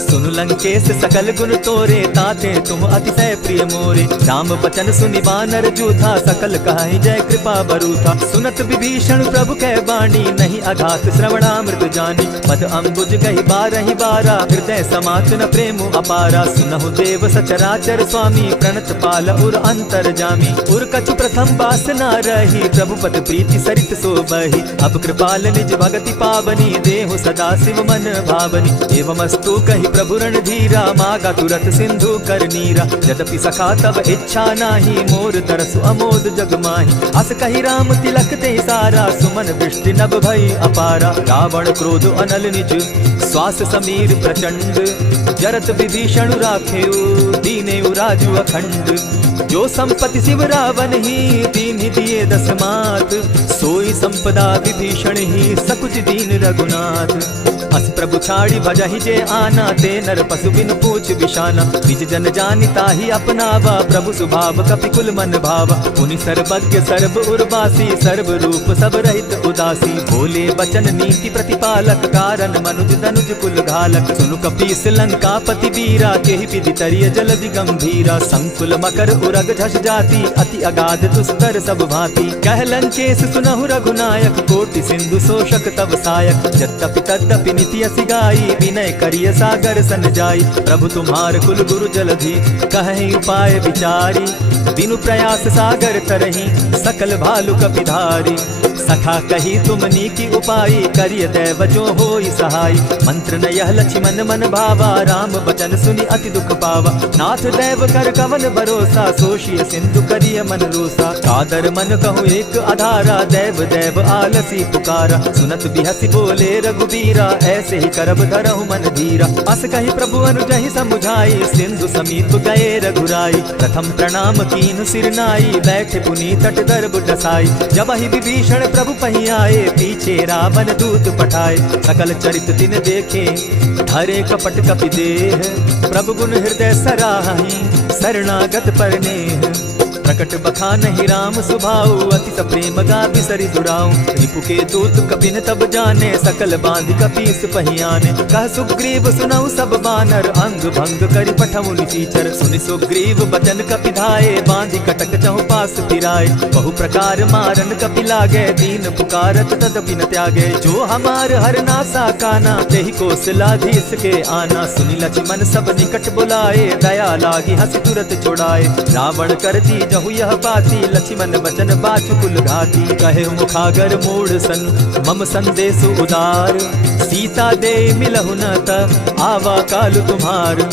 सुन लंकेश सकल गुण तोरे, ताते तुम अतिशय प्रिय मोरे। राम बचन सुनि बानर जूथा, सकल कहाई जय कृपा बरूथा। सुनत विभीषण प्रभु कै बाणी, नहीं अघात श्रवणामृत जानी। पद अम्बुज गहि बारहि बारा, हृदय समात न प्रेम अपारा। सुनहु देव सचराचर स्वामी, प्रणत पाल उर अंतर जामी। उर कछु प्रथम बासना रही, प्रभु पद प्रीति सरित सोबहि। अब कृपाल निज भगति पावनी, देहु सदा शिव मन भावनी। एवमस्तु कहि प्रभु रणधीरा, मागा तुरत सिंधु कर नीरा। यद्यपि सखा तब इच्छा नाही, मोर तरसु अमोद जग माही। अस कहि राम तिलक ते सारा, सुमन दृष्टि नभ भई अपारा। रावण क्रोध अनल निज, श्वास समीर प्रचंड। जरत विभीषण राखेउ, दीनेउ राजु अखंड। जो संपत्ति शिव रावण ही, दीन ही दिए दस मात। सोई संपदा विभीषण ही, सकुच दीन रघुनाथ। अस प्रभु छाड़ी भजहि जे आना, ते नर पशु बिन पूछ बिशाना। निज जन जानिता ही अपनावा, प्रभु स्वभाव कपि कुल मन भावा। पुनि सर्वज्ञ सर्व उर्वासी, सर्व रूप सब रहित उदासी। बोले बचन नीति प्रतिपालक, कारण मनुज तनुज कुल घालक। सुनु कपीस लंकापति वीरा, केहि विधि तरिय जलधि गंभीरा। संकुल मकर उरग झष जाति, अति अगाध दुस्तर सब भांति। कह लंकेश सुनहु रघुनायक, कोटि सिंधु शोषक तब सायक। यद्यपि तद्यपि नीति असि गाई, विनय करिय सागर सन जाई। प्रभु तुम्हार कुल गुरु जलधि, कहि उपाय विचारी। बिनु प्रयास सागर तरहि, सकल भालु कपिधारी। सखा कही तुमनी की उपाई, करिय दैव जो होई सहाय। मंत्र न यह लक्ष्मण मन भावा, राम बचन सुनि अति दुख पावा। नाथ दैव कर कवन भरोसा, सोशिय सिंधु करिय मन रोसा। कादर मन कहूँ एक आधारा, दैव दैव आलसी पुकारा। सुनत बिहसी बोले रघुबीरा, ऐसे ही करब धरहु मन धीरा। अस कही प्रभु अनुजहि समुझाई, सिंधु समीप गए रघुराई। प्रथम प्रणाम कीन सिर नाई, बैठे पुनी तट दर्ब डसाई। जब ही विभीषण प्रभु पही आए, पीछे रावण दूत पठाए। सकल चरित तिन देखे, धरे कपट कपि देह। प्रभु गुण हृदय सराहि, शरणागत परनेह। प्रकट बखानहि राम सुभाऊ, अति सप्रेम गा बिसरि दुराऊ। रिपु के दूत कपिन तब जाने, सकल बांधि कपीस पहियाने। कह सुग्रीव सुनऊ सब बानर, अंग भंग करि पठऊ निसीचर। सुनि सुग्रीव बचन कपि धाये, बांधि कटक चहु पास फिराए। बहु प्रकार मारन कपि लागे, दीन पुकारत तदपि न त्यागे। जो हमार हर नासा काना, तेहि कौशलाधीश के आना। सुनि लक्ष्मण सब निकट बुलाए, दया लागी हंसी तुरत छोड़ाए। रावण कर दी जहु यह बाती, लक्ष्मण बचन बाचु कुल घाती। कहे मुखागर मूढ़ सन, मम संदेश उदार। सीता दे मिलहु न त, आवा काल तुम्हार।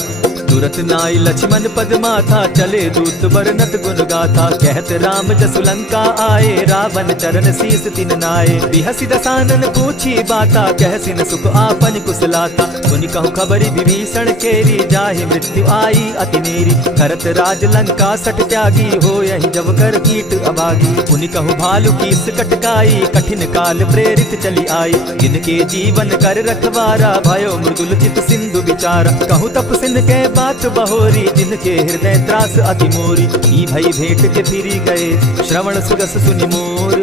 तुरत नाई लक्ष्मण पद माथा, चले दूत बरनत गुण गाथा। कहत राम जसु लंका आए, रावण चरण शीस तिन नाये। बिहसि दसानन पूछी बाता, कहसिन सुख आपन कुशलाता। सुनि कहु खबरि विभीषण केरी, जाहि मृत्यु आई अति नेरी। करत राज लंका सट त्यागी, हो यही जब कर कीट अभागी। पुनि कहु भालु कीस कटकाई, कठिन काल प्रेरित चली आई। जिनके जीवन कर रखवारा, भयो मृदुल चित सिंधु विचारा। कहु तपसिन के बात बहोरी, जिनके हृदय त्रास अति मोरी। ई भई भेंट के फिरी गए, श्रवण सुरस सुनि मोर।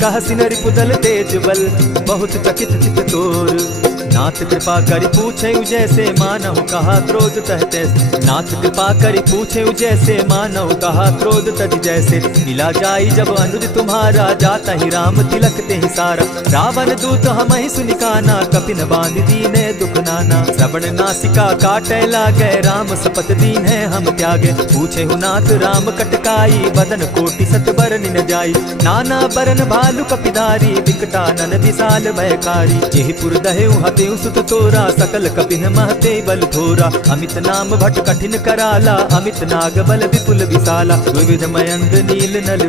कहसिन रिपुदल तेज बल, बहुत चकित चित तोर। नाथ कृपा करि पूछे जैसे, मानहु कहा क्रोध तहते। नाथ कृपा करि पूछे जैसे, मानहु कहा क्रोध तज जैसे। मिला जाई जब अनुज तुम्हारा, जाता ही राम तिलक ते सारा। रावण दूत हमहि सुनि काना, कपिन बांधि दीने दुख नाना। श्रवण नासिका काटे लागे, राम सपत दीन है हम त्यागे। पूछे हु नाथ राम कटकाई, बदन कोटि सत बरन न जाई। नाना बरन भालु कपिधारी, विकटानन विशाल भयकारी। जेहिपुर दहेउ हते सुत तोरा, सकल कपिन महते बल थोरा। अमित नाम भट कठिन कराला, अमित नाग बल विपुल विशाला। द्विविध मयंग नील नल,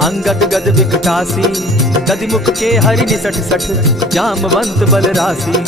अंगद गद विकटासी। गदिमुख के हरि निसठ सठ, जामवंत बल राशि।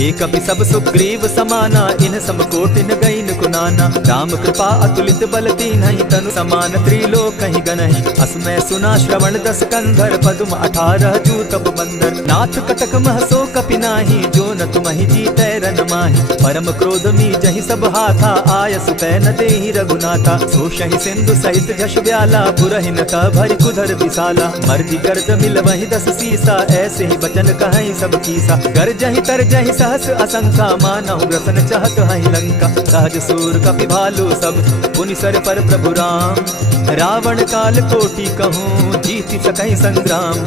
एक कपि सब सुग्रीव समाना, इन समकोटिन गईन कुनाना। राम कृपा अतुलित बल तीन्हि, तनु समान त्रिलोक कहीं गनहि। असमय सुना श्रवण दस कंधर, पदुम 18 जूतब बंदर। नाथ कटक महसो कपि नाही, जो न तुमहि जीतै रन माहि। परम क्रोध मी जहि सब हाथा, आयस पै न देहि रघुनाथा। सोषहि सिंधु सहित झष ब्याला, पुरहिन का भरि कुधर विशाला। मर्दि गर्द मिल वहि 10 सीसा, ऐसे ही बचन कहीं सब कीसा। गरजहि तरजहि ही सहस असंख्या, मानहु ग्रसन चाहत हहि लंका। सहज सूर कपि भालु सब, पुनि सर पर प्रभु राम। रावण काल कोटि कहूँ, जीति सकहि संग्राम।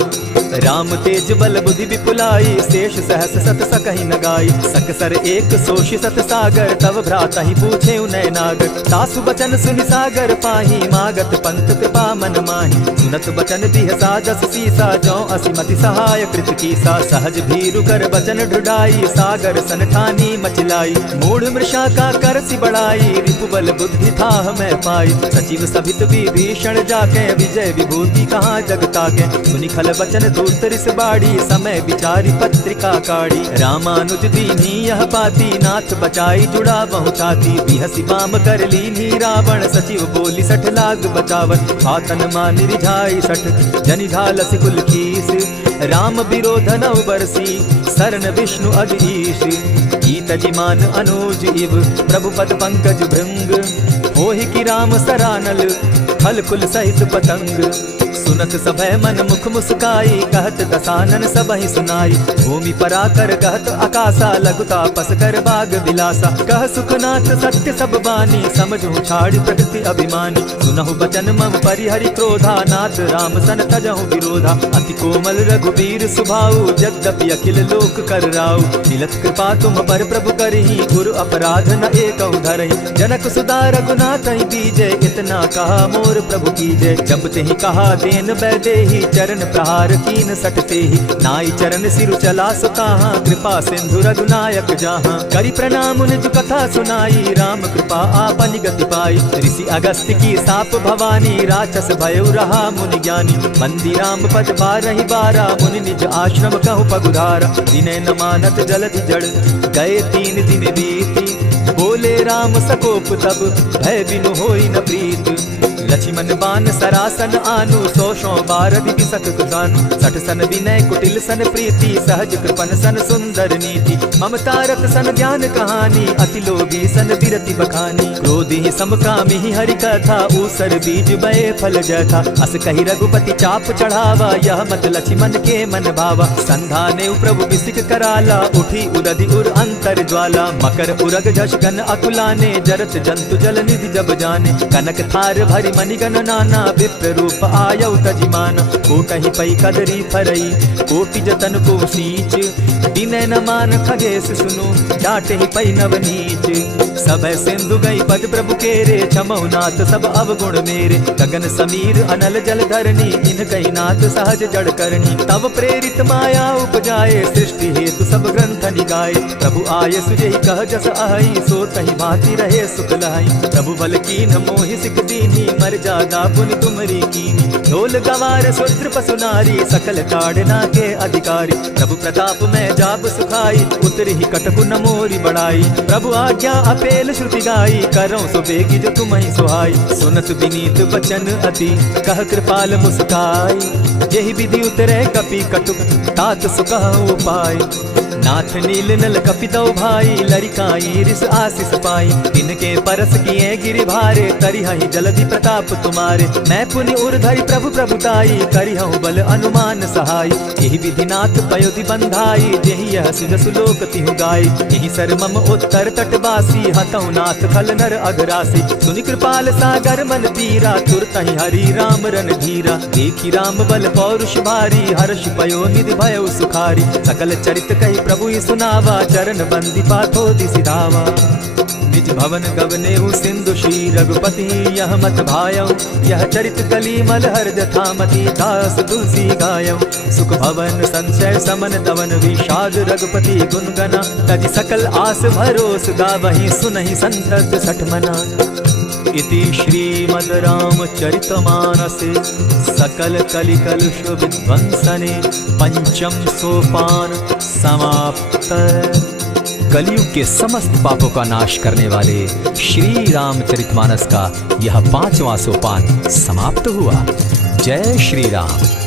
राम तेज बल बुद्धि विपुलाई, शेष सहस सत सकहि न गाई। सकसर एक सोषि सत सागर, तव भ्राता ही पूछे उनय नागर। तासु बचन सुनि सागर पाही, मागत पंथ कृपा मन माही। सुनत बचन दिह सादस सीसा, जौ असिमति सहाय कृत कीसा। सहज भीरु कर बचन ढुढ़ाई, सागर सन ठानी मचलाई। मूढ़ मृषा का कर सि बढ़ाई, रिपु बल बुद्धि थाह मैं पाई। सचिव सभित विभीषण जाके, विजय विभूति कहाँ जग ताके। सुनि खल बचन दूत रिस बाड़ी, समय विचारी पत्रिका काढ़ी। रामानुज दीनी यह पाती, नाथ बचाई जुड़ा बहु छाती। बिहसी बाम कर लीनी रावण, सचिव बोली सठ लाग बचावन। आतन मानि रिझाई सठ, जनि ढालसि कुल कीस। राम विरोध नव बरसी, शरण विष्णु अधीश। गीत जिमान अनुज इव, प्रभु पद पंकज भृंग। होहि कि राम सरानल, खल कुल सहित पतंग। सुनत सभय मन मुख मुस्काई, कहत दसानन सबहि सुनाई। भूमि पराकर कहत आकाशा, लघुता पस कर बाग विलासा। कह सुखनाथ सत्य सब बानी, समझू छाड़ प्रकृति अभिमानी। सुनहु बचन मम परिहरि क्रोधा, नाथ राम सन तजहु विरोधा। अति कोमल रघुबीर सुभाऊ, यद्यपि अखिल लोक कर राऊ। मिलत कृपा तुम पर प्रभु करही, गुरु अपराध न एकहु धरहि। जनक सुता रघुनाथ ही बीजे, इतना कहा मोर प्रभु कीजे। जब तेहि कहा देन बैदेही, चरण प्रहार कीन सटते ही। नाई चरण सिरु चला सुताहा, कृपा सिंधु रघुनायक जहाँ। करि प्रणाम निज कथा सुनाई, राम कृपा आपनि गति पाई। ऋषि अगस्त्य की साप भवानी, राक्षस भयउ रहा मुनि ज्ञानी। बंदी राम पद बारहि बारा, मुनि निज आश्रम कहु पगुधारा। विनय न मानत जलधि जड़, गए 3 दिन बीती। बोले राम सकोप तब, भय बिनु होई न प्रीत। लक्ष्मण बान सरासन आनु, 100 बारधि बिसक कुसानु। 60 सन विनय कुटिल सन प्रीति, सहज कृपन सन सुंदर नीति। ममता रत सन ज्ञान कहानी, अति लोभी सन बिरति बखानी। क्रोधि समकामी हरि कथा, ऊसर बीज बये फल जथा। अस कहि रघुपति चाप चढ़ावा, यह मत लक्ष्मण के मन भावा। संधाने प्रभु बिसिक कराला, उठी उदधि उर अंतर ज्वाला। मकर उरग झष गन अकुलाने, जरत जंतु जल निधि जब जाने। कनक थार भरि मणिगण नाना, विप्र रूप आयौ तजिमाना। कोटहि पै कदरी फरई, कोटि जतन को सींच। विनय न मान खगेश सुनु, डांटहि पै नवनीच। सब सिंधु गई पद प्रभु केरे, क्षमौ नाथ सब अवगुण मेरे। गगन समीर अनल जल धरनी, इन कही नाथ सहज जड़ करनी। तब प्रेरित माया उपजाए, सृष्टि हेतु सब ग्रंथ निगाए। प्रभु आय सुजेहि कह जस अहि, सो तहि भांति रहे सुख लहाई। प्रभु बल कीन मोहि सिख दीनी, मर जादा पुनि तुमरी कीनी। ढोल गवार शूद्र पशु नारी, सकल ताड़ना के अधिकारी। प्रभु प्रताप में जाब सुखाई, उतरि ही कटकु न मोरी बढ़ाई। प्रभु आज्ञा अपेल श्रुति गाई, करौ सो बेगी जो तुम्हि सुहाई। सुनत विनीत बचन अति, कह कृपाल मुस्काई। जेहि विधि उतरे कपि कटुक, तात सुकहु उपाय। नाथ नील नल कपितौ भाई, लरिकाई रिस आशीष पाई। तिनके परस किए गिरि भारे, तरिहहि जलधि प्रताप तुम्हारे। मैं पुनि उर्धरि प्रभु प्रभुताई, करिहु बल अनुमान सहाय। एहि विधि नाथ पयोधि बंधाई, जेहि यह सुजसु लोक तिहु गाई। एहि सर मम उत्तर तटवासी, हतौ नाथ खल नर अघरासी। सुनि कृपाल सागर मन पीरा, तुरतहि हरि राम रन धीरा। देखि राम बल पौरुष भारी, हर्ष पयो निधि भयउ सुखारी। सकल चरित कहि प्रभु सुनावा, चरण बंदी पाथो दिसिधावा। निज भवन गवनेहु सिंधु श्री रघुपति, यह मत भायौ। यह चरित कली मल हर जथामति, दास तुलसी गायौ। सुख भवन संशय समन दवन, विषाद रघुपति गुण गना। तजि सकल आस भरोस, गावहि सुनहि संतत सठ मना। इति श्रीमद् रामचरितमानसे, सकल कलिकलुष विध्वंसने। पंचम सोपान समाप्त। कलयुग के समस्त पापों का नाश करने वाले श्री रामचरितमानस का यह 5वां सोपान समाप्त हुआ। जय श्री राम।